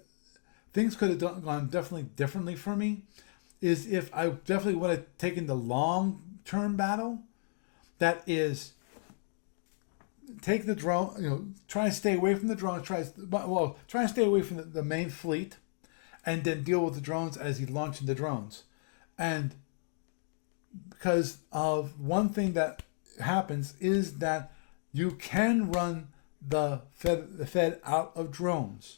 things could have gone definitely differently for me, is if I definitely would have taken the long-term battle, that is, take the drone, try to stay away from the drone, try to stay away from the main fleet, and then deal with the drones as he launched the drones. And because of one thing that happens is that you can run the Fed out of drones,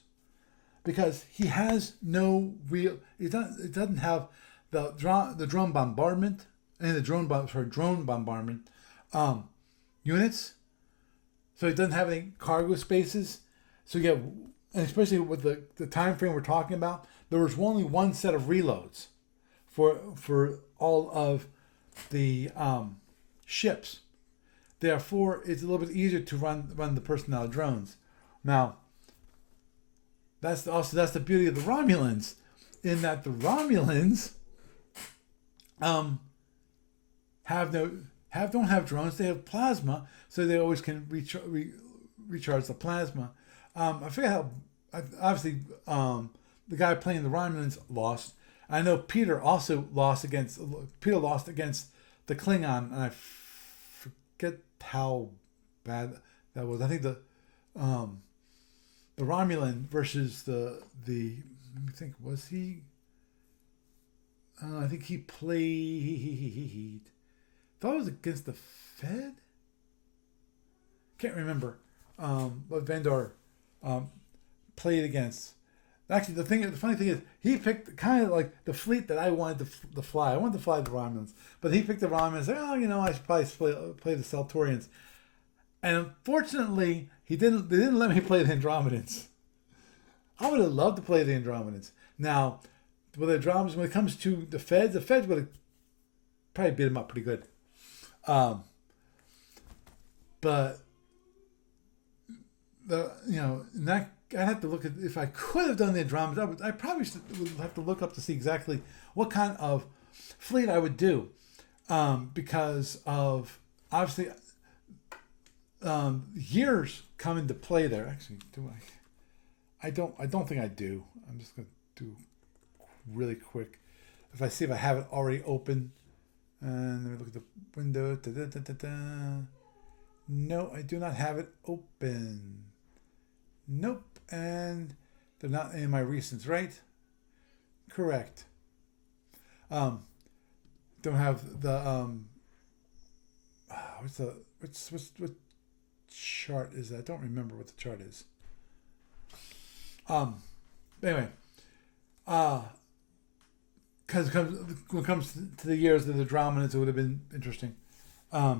because he has no real. It doesn't have the drone bombardment and the drone bombardment units. So it doesn't have any cargo spaces. So you have, and especially with the time frame we're talking about, there was only one set of reloads for all of the ships. Therefore, it's a little bit easier to run the personnel drones. Now, that's the beauty of the Romulans, in that the Romulans have don't have drones. They have plasma, so they always can recharge the plasma. I forget how. Obviously, the guy playing the Romulans lost. I know Peter lost against the Klingon, and I forget how bad that was. I think the Romulan versus the let me think, was he? I think he played. Thought it was against the Fed. Can't remember. What Vandor played against. Actually, the funny thing is, he picked kind of like the fleet that I wanted to fly. I wanted to fly the Romulans, but he picked the Romulans. Like, I should probably play the Celtorians. And unfortunately, they didn't let me play the Andromedans. I would have loved to play the Andromedans. Now, with the Andromedans, when it comes to the Feds would have probably beat them up pretty good. But I'd have to look at, if I could have done the Andromedans, I probably would have to look up to see exactly what kind of fleet I would do, because of obviously years come into play there. Actually, do I? I don't think I do. I'm just gonna do really quick. If I see if I have it already open, and let me look at the window. No, I do not have it open. Nope, and they're not in my recents, right? Correct. Don't have the what chart is that? I don't remember what the chart is. Anyway, because when it comes to the years of the Andromedans, it would have been interesting. I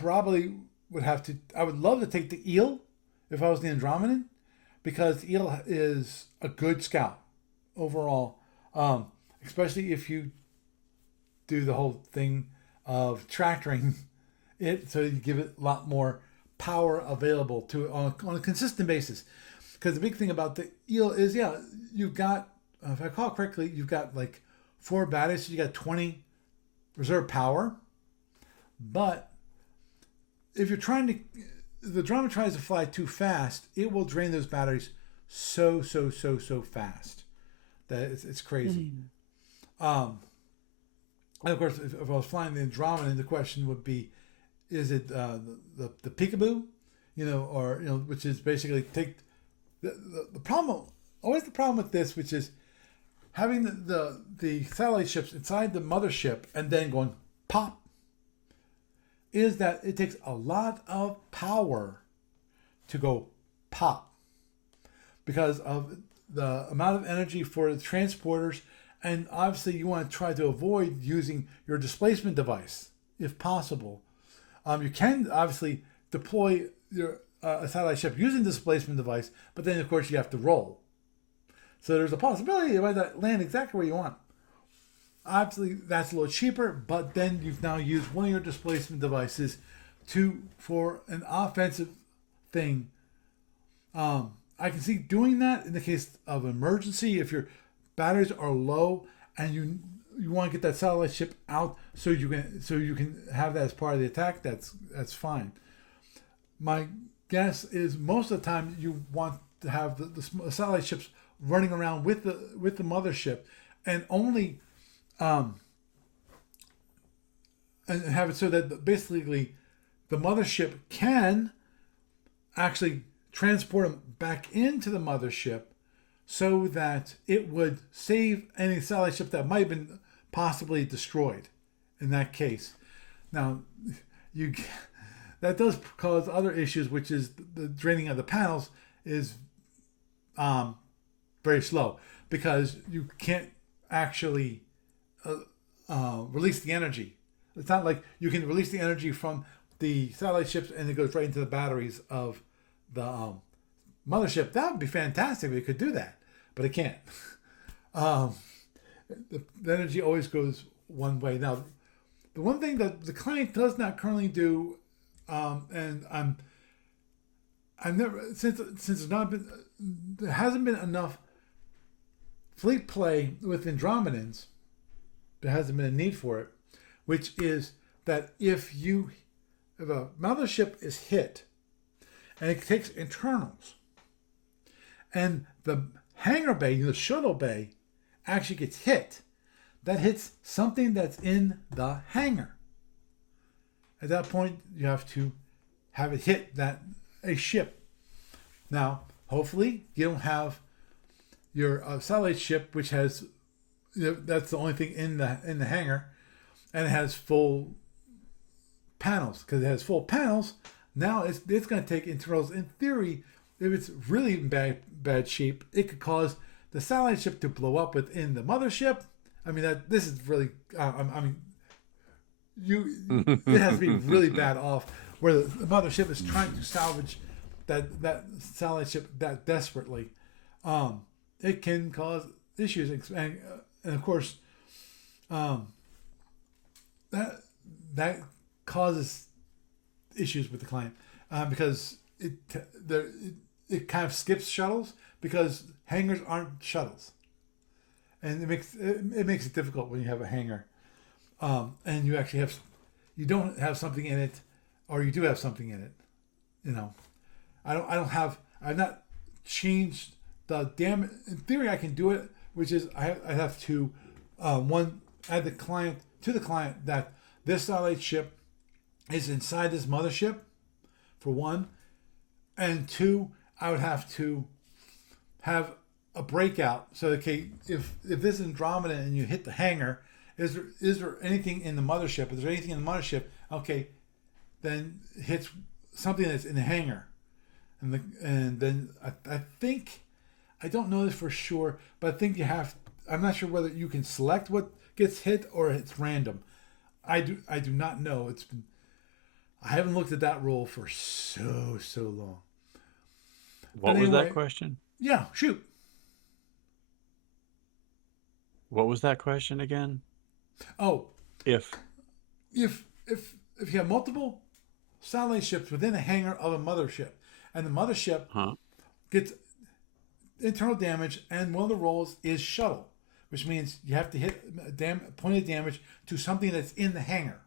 probably would have to. I would love to take the Eel if I was the Andromedan, because the Eel is a good scout overall, especially if you do the whole thing of tractoring it, so you give it a lot more power available to it on a consistent basis. Because the big thing about the Eel is, you've got, if I recall correctly, you've got like 4 batteries, so you got 20 reserve power. But if you're the drama tries to fly too fast, it will drain those batteries so fast that it's crazy. And of course, if I was flying the Andromeda, the question would be, is it the peekaboo, which is basically take the problem. Always the problem with this, which is having the satellite ships inside the mothership and then going pop, is that it takes a lot of power to go pop because of the amount of energy for the transporters, and obviously you want to try to avoid using your displacement device if possible. You can obviously deploy your a satellite ship using the displacement device, but then of course you have to roll. So there's a possibility it might not land exactly where you want. Obviously, that's a little cheaper, but then you've now used one of your displacement devices for an offensive thing. I can see doing that in the case of emergency, if your batteries are low and you want to get that satellite ship out so you can have that as part of the attack. That's fine. My guess is most of the time you want to have the satellite ships running around with the mothership, and only and have it so that basically the mothership can actually transport them back into the mothership, so that it would save any satellite ship that might have been possibly destroyed in that case. Now, that does cause other issues, which is the draining of the panels is very slow, because you can't actually release the energy. It's not like you can release the energy from the satellite ships and it goes right into the batteries of the mothership. That would be fantastic if it could do that, but it can't. The energy always goes one way. Now, the one thing that the client does not currently do, and I've never, since it's not been, there hasn't been enough fleet play with Andromedans, there hasn't been a need for it, which is that if a mothership is hit and it takes internals, and the hangar bay, the shuttle bay, actually gets hit, that hits something that's in the hangar. At that point, you have to have it hit a ship. Now, hopefully, you don't have your satellite ship, which has that's the only thing in the hangar, and it has full panels. Because it has full panels, now it's going to take internals. In theory, if it's really in bad shape, it could cause the satellite ship to blow up within the mothership. I mean, this is really. It has to be really bad off where the mothership is trying to salvage that satellite ship that desperately. It can cause issues, and of course, that causes issues with the client because it kind of skips shuttles because hangars aren't shuttles, and it makes it difficult when you have a hangar. And you don't have something in it, or you do have something in it. I've not changed the damage. In theory, I can do it, which is I have to add the client that this satellite ship is inside this mothership, for one, and two, I would have to have a breakout. So, okay, if this is Andromeda and you hit the hangar. Is there anything in the mothership? Is there anything in the mothership? Okay, then hits something that's in the hangar, and then I think I don't know this for sure, but I think you have. I'm not sure whether you can select what gets hit or it's random. I do not know. I haven't looked at that rule for so long. What was that question? Yeah, shoot. What was that question again? Oh, if you have multiple satellite ships within a hangar of a mothership, and the mothership gets internal damage, and one of the rolls is shuttle, which means you have to hit a point of damage to something that's in the hangar.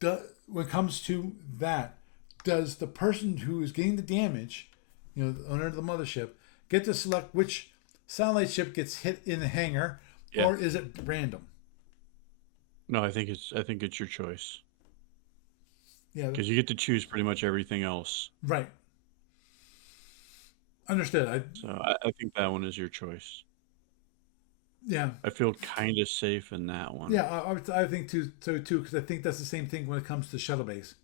When it comes to that, does the person who is getting the damage, the owner of the mothership, get to select which satellite ship gets hit in the hangar? Yeah. Or is it random? No, I think it's your choice. Yeah, because you get to choose pretty much everything else. Right. Understood. I think that one is your choice. Yeah. I feel kind of safe in that one. Yeah, I think too, because I think that's the same thing when it comes to shuttle base.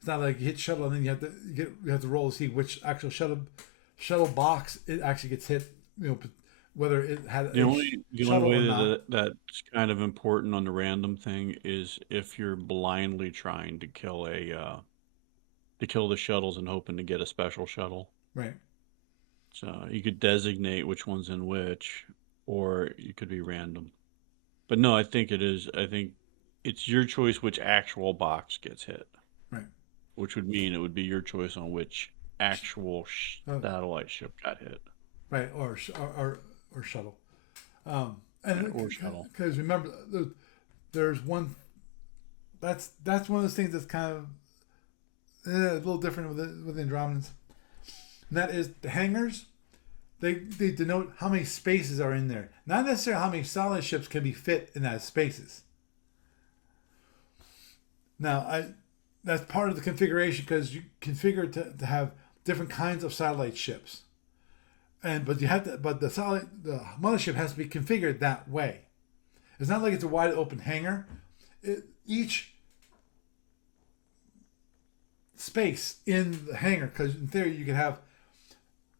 It's not like you hit shuttle and then you have to roll to see which actual shuttle box it actually gets hit. Whether it had the only way that's kind of important on the random thing is if you're blindly trying to kill the shuttles and hoping to get a special shuttle. Right. So you could designate which one's in which, or you could be random. But no, I think it's your choice which actual box gets hit. Right. Which would mean it would be your choice on which actual satellite ship got hit. Right. Or shuttle. Or shuttle. Because remember, there's one. That's one of those things that's kind of a little different with Andromedans. And that is the hangars. They denote how many spaces are in there, not necessarily how many satellite ships can be fit in that spaces. Now, that's part of the configuration because you configure to have different kinds of satellite ships. But the mothership has to be configured that way. It's not like it's a wide open hangar. Each space in the hangar, because in theory you can have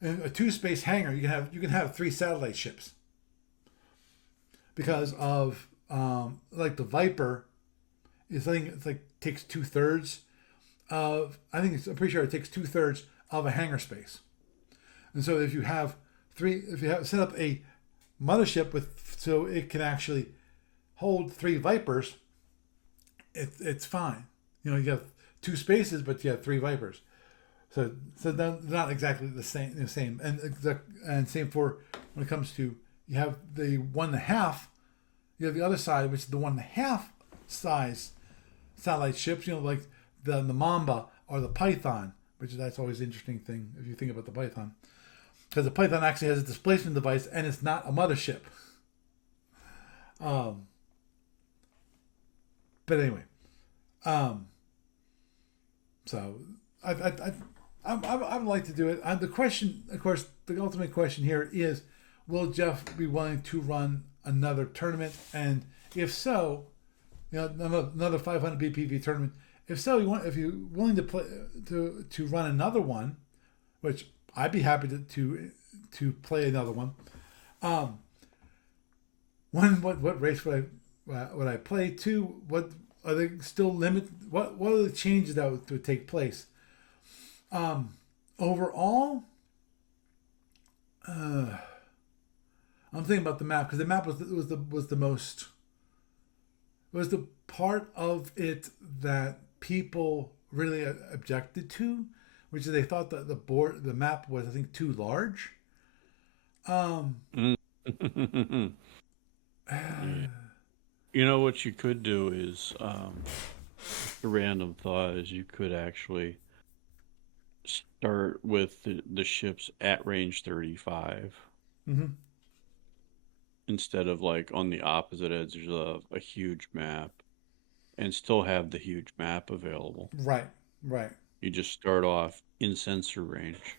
in a 2-space hangar, you can have 3 satellite ships. Because of like the Viper, it's like takes 2/3 of. I'm pretty sure it takes 2/3 of a hangar space. And so if you set up a mothership so it can actually hold 3 Vipers, it's fine. You have 2 spaces, but you have 3 Vipers. So they're not exactly the same. And same for when it comes to, you have the 1.5, you have the other side, which is the 1.5 size satellite ships, like the Mamba or the Python, that's always an interesting thing if you think about the Python. Because the Python actually has a displacement device and it's not a mothership. But anyway, so I would like to do it. The question, of course, the ultimate question here is, will Jeff be willing to run another tournament? And if so, another 500 BPV tournament. If so, if you're willing to play to run another one, which I'd be happy to play another one. What race would I play? Two, what are they still limit? What are the changes that would take place? Overall, I'm thinking about the map because the map was the part of it that people really objected to, which is they thought that the map was, I think, too large. What you could do is, a random thought is you could actually start with the ships at range 35. Mm-hmm. Instead of like on the opposite edge of a huge map, and still have the huge map available. Right. You just start off in sensor range.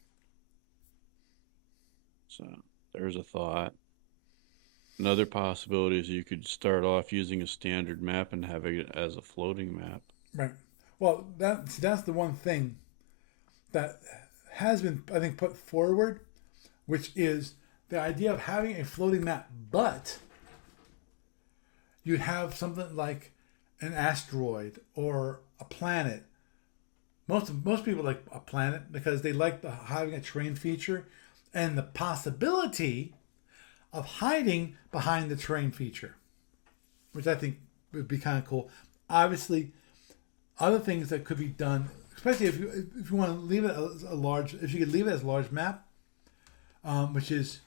So there's a thought. Another possibility is you could start off using a standard map and have it as a floating map. Right. Well, that's the one thing that has been, I think, put forward, which is the idea of having a floating map, but you'd have something like an asteroid or a planet. Most people like a planet because they like having a terrain feature and the possibility of hiding behind the terrain feature, which I think would be kind of cool. Obviously, other things that could be done, especially if you want to leave it as if you could leave it as a large map, which is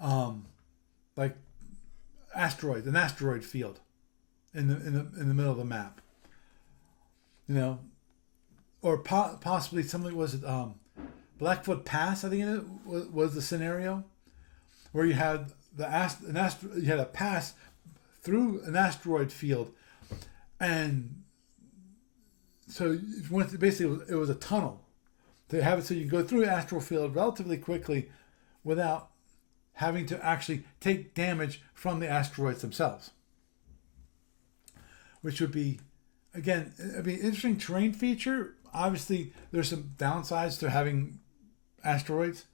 like an asteroid field in the middle of the map, or possibly something, was it Blackfoot Pass? I think it was the scenario where you had you had a pass through an asteroid field, and so if you went to, basically it was a tunnel to have it so you can go through an asteroid field relatively quickly without having to actually take damage from the asteroids themselves, which would be, again, it'd be an interesting terrain feature. Obviously, there's some downsides to having asteroids,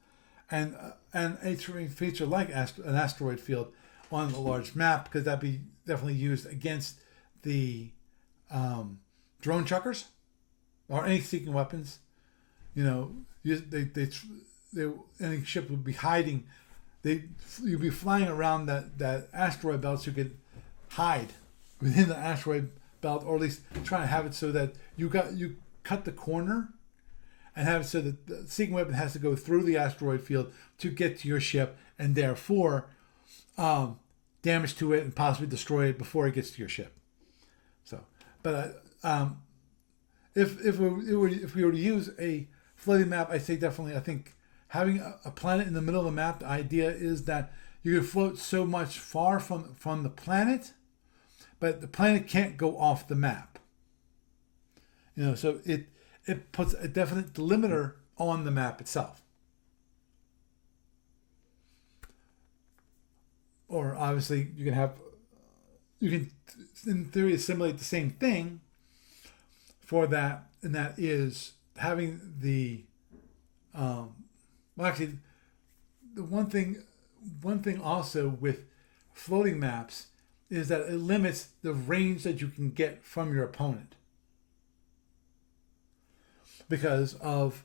and a terrain feature like an asteroid field on a large map, because that'd be definitely used against the drone chuckers or any seeking weapons. Any ship would be hiding. You'd be flying around that asteroid belt, so you could hide within the asteroid belt, or at least try to have it so that you cut the corner and have it so that the seeking weapon has to go through the asteroid field to get to your ship, and therefore damage to it and possibly destroy it before it gets to your ship. So, but if we were to use a floating map, I say definitely. I think having a planet in the middle of the map, the idea is that you can float so much far from the planet, but the planet can't go off the map. So it puts a definite delimiter on the map itself. Or obviously you can in theory assimilate the same thing for that, and that is having the the one thing also with floating maps is that it limits the range that you can get from your opponent. Because of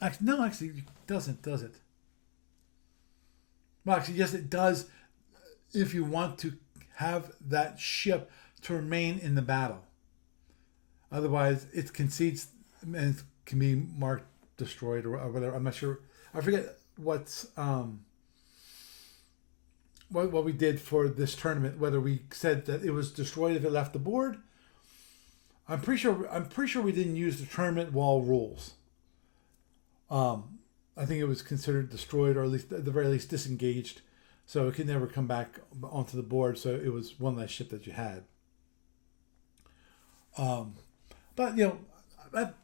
it doesn't, does it? Well, actually, yes, it does. If you want to have that ship to remain in the battle, otherwise it concedes and it can be marked destroyed or whatever. I'm not sure. I forget what's what we did for this tournament, whether we said that it was destroyed if it left the board. I'm pretty sure we didn't use the tournament wall rules. I think it was considered destroyed, or at least at the very least disengaged, so it could never come back onto the board. So it was one less ship that you had. But that,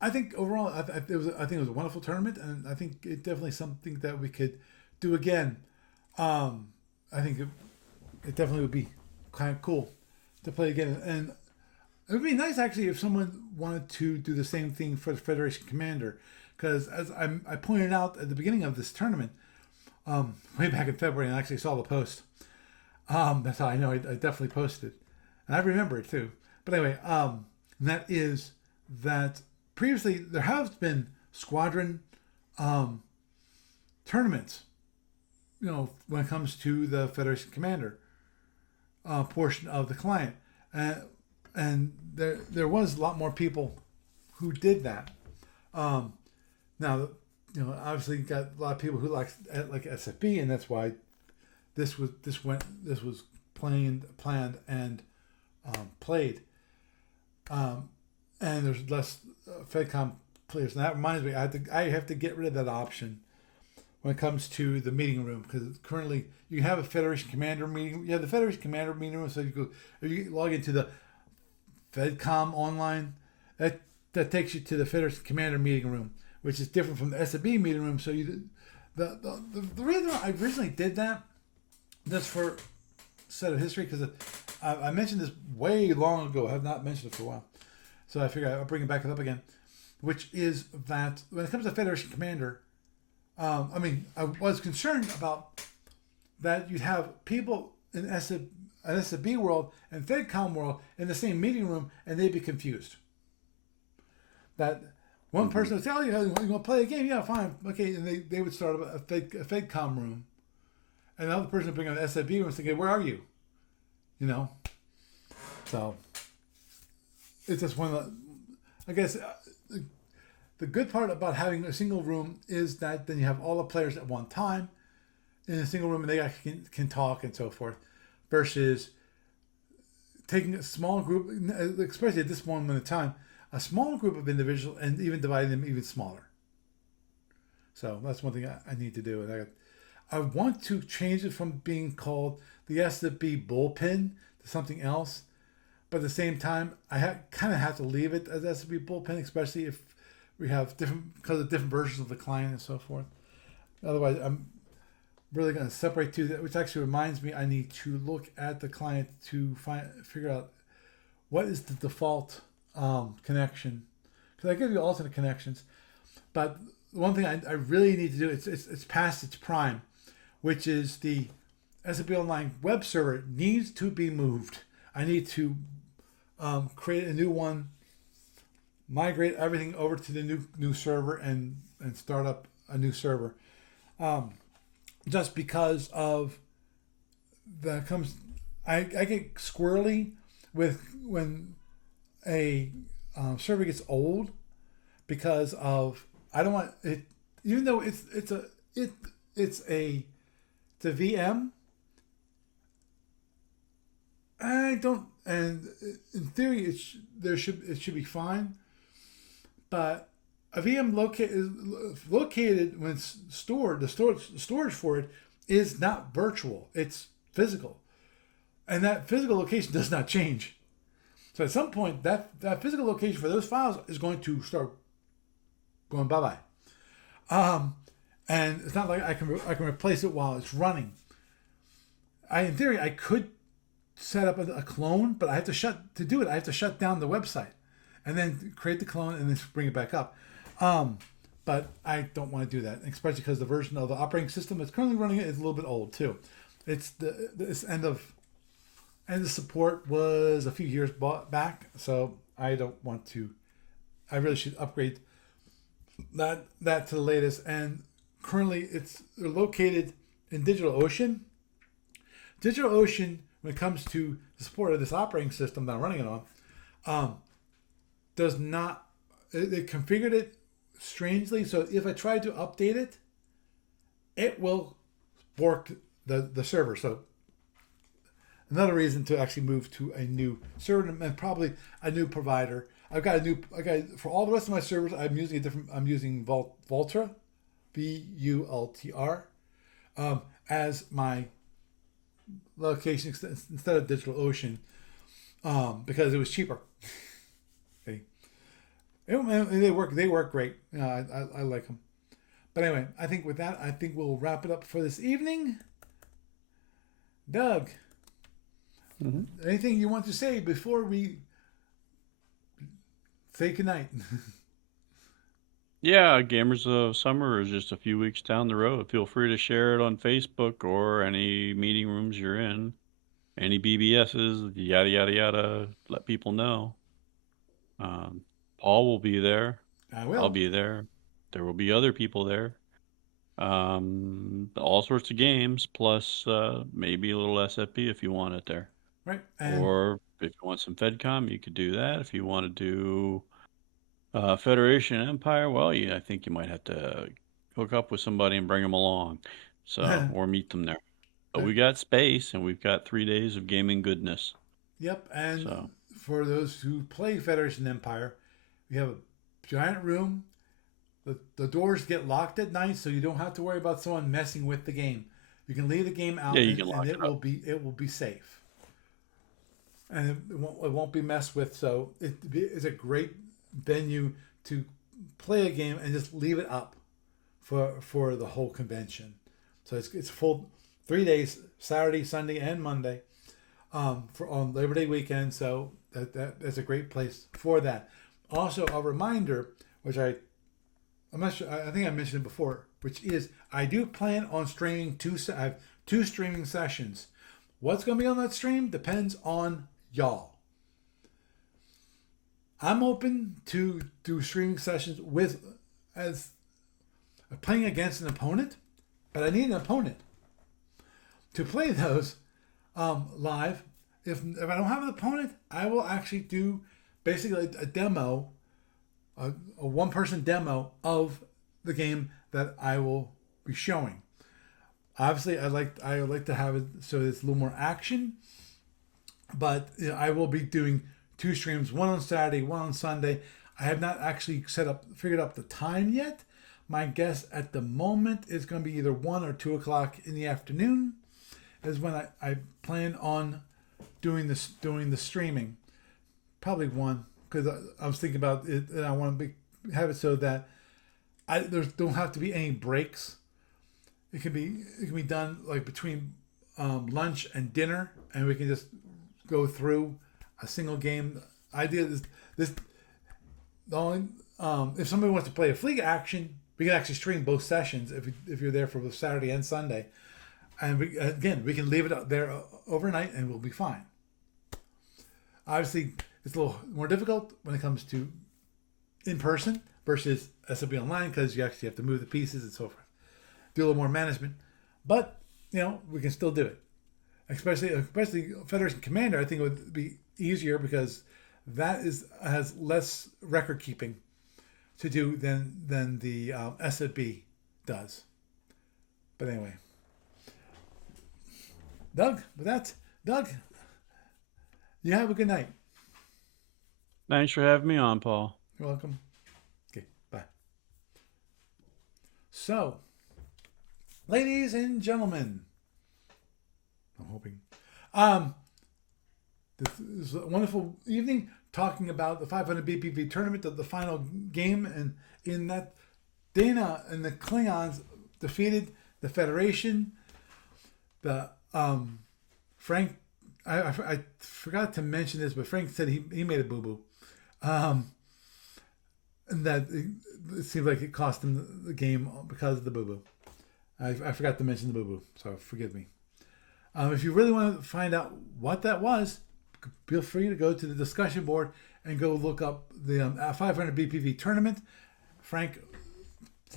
I think overall, I think it was a wonderful tournament, and I think it definitely something that we could do again. I think it definitely would be kind of cool to play again, and it would be nice actually if someone wanted to do the same thing for the Federation Commander, because as I pointed out at the beginning of this tournament, way back in February, and I actually saw the post. That's how I know I definitely posted, and I remember it too. But anyway, and that is that previously there have been squadron tournaments, when it comes to the Federation Commander portion of the client, and there was a lot more people who did that. Now, obviously you got a lot of people who like SFB, and that's why this was planned and played. And there's less FedCom players, and that reminds me, I have to get rid of that option when it comes to the meeting room, because currently you have a Federation Commander meeting. You have the Federation Commander meeting room, so you log into the FedCom online. That takes you to the Federation Commander meeting room, which is different from the SFB meeting room. So the reason I originally did that, just for set of history, because I mentioned this way long ago. I have not mentioned it for a while, so I figure I'll bring it back up again. Which is that when it comes to Federation Commander, I was concerned about that you'd have people in SFB world and FedCom world in the same meeting room, and they'd be confused. That one person would say, "Oh, you want to play a game? Yeah, fine, okay," and they would start a FedCom room. And the other person bring on an SFB room thinking, "Where are you?" So it's just one of the, I guess, the good part about having a single room is that then you have all the players at one time in a single room, and they can talk and so forth, versus taking a small group, especially at this moment in time, a small group of individuals, and even dividing them even smaller. So that's one thing I need to do. And I want to change it from being called the SFB bullpen to something else, but at the same time, I kind of have to leave it as SFB bullpen, especially if we have because of different versions of the client and so forth. Otherwise, I'm really going to separate two, which actually reminds me I need to look at the client to figure out what is the default connection, because I give you alternate connections, but one thing I really need to do, it's past its prime, which is the SFB Online web server needs to be moved. I need to create a new one, migrate everything over to the new server, and start up a new server. Just because of I get squirrely with when a server gets old, because of I don't want it, even though it's a VM. I don't, and in theory it should be fine, but a VM located when it's stored, the storage for it is not virtual, it's physical, and that physical location does not change. So at some point, that physical location for those files is going to start going bye-bye. And it's not like I can replace it while it's running. In theory, I could set up a clone, but I have to shut down the website and then create the clone and then bring it back up. But I don't want to do that, especially because the version of the operating system that's currently running it is a little bit old too. It's this end of support was a few years back, so I don't want to. I really should upgrade that to the latest. And currently, they're located in DigitalOcean. DigitalOcean, when it comes to the support of this operating system that I'm running it on, does not. They configured it strangely. So if I tried to update it, it will fork the server. So another reason to actually move to a new server and probably a new provider. For all the rest of my servers, I'm using Vultr, VULTR, as my location instead of DigitalOcean, because it was cheaper. Okay. They work great. I like them. But anyway, I think with that, we'll wrap it up for this evening. Doug, anything you want to say before we say goodnight? Yeah, Gamers of Summer is just a few weeks down the road. Feel free to share it on Facebook or any meeting rooms you're in. Any BBSs, yada, yada, yada. Let people know. Paul will be there. I will. I'll be there. There will be other people there. All sorts of games, plus maybe a little SFP if you want it there. Right. Or if you want some FedCom, you could do that. If you want to do Federation Empire, well, I think you might have to hook up with somebody and bring them along, or meet them there. But we got space, and we've got 3 days of gaming goodness. Yep, and for those who play Federation Empire, we have a giant room. The doors get locked at night, so you don't have to worry about someone messing with the game. You can leave the game out, and it will be safe, and it won't be messed with. So it is a great venue to play a game and just leave it up for the whole convention. So it's full 3 days, Saturday, Sunday, and Monday, on Labor Day weekend. So that's a great place for that. Also, a reminder, which I'm not sure, I think I mentioned it before, which is I do plan on streaming I have 2 streaming sessions. What's going to be on that stream depends on y'all. I'm open to do streaming sessions as playing against an opponent, but I need an opponent to play those live. If I don't have an opponent, I will actually do basically a demo, a one-person demo of the game that I will be showing. Obviously, I would like to have it so it's a little more action, but I will be doing 2 streams, one on Saturday, one on Sunday. I have not actually figured out the time yet. My guess at the moment is going to be either 1 or 2 o'clock in the afternoon is when I plan on doing the streaming. Probably 1, because I was thinking about it, and I want to have it so that there don't have to be any breaks. It can be done like between lunch and dinner, and we can just go through a single game. Idea is this. The only if somebody wants to play a fleet action, we can actually stream both sessions if you're there for both Saturday and Sunday, and we can leave it up there overnight and we'll be fine. Obviously, it's a little more difficult when it comes to in person versus SFB online because you actually have to move the pieces and so forth, do a little more management, but we can still do it. Especially Federation Commander, I think it would be easier because that has less record keeping to do than the SFB does. But anyway, Doug, you have a good night. Thanks for having me on, Paul. You're welcome. Okay, bye. So, ladies and gentlemen, I'm hoping. This is a wonderful evening talking about the 500 BPV tournament, the final game, and in that Dana and the Klingons defeated the Federation. The Frank, I forgot to mention this, but Frank said he made a boo boo, and that it seemed like it cost him the game because of the boo boo. I forgot to mention the boo boo, so forgive me. If you really want to find out what that was, feel free to go to the discussion board and go look up the 500 BPV tournament. Frank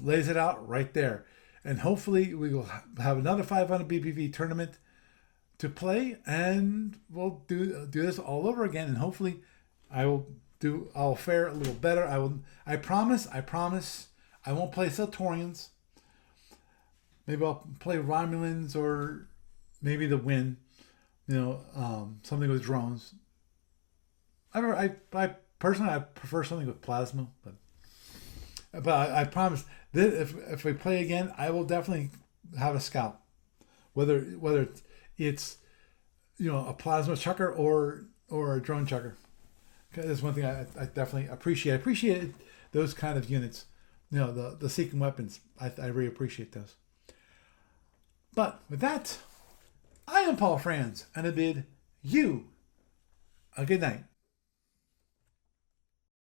lays it out right there. And hopefully we will have another 500 BPV tournament to play, and we'll do this all over again. And hopefully I'll fare a little better. I promise I won't play Sultorians. maybe I'll play Romulans or maybe the Win. Something with drones. I personally I prefer something with plasma, but I promise that if we play again, I will definitely have a scout, whether it's a plasma chucker or a drone chucker. That's one thing I definitely appreciate. I appreciate those kind of units. The seeking weapons. I really appreciate those. But with that, I am Paul Franz, and I bid you a good night.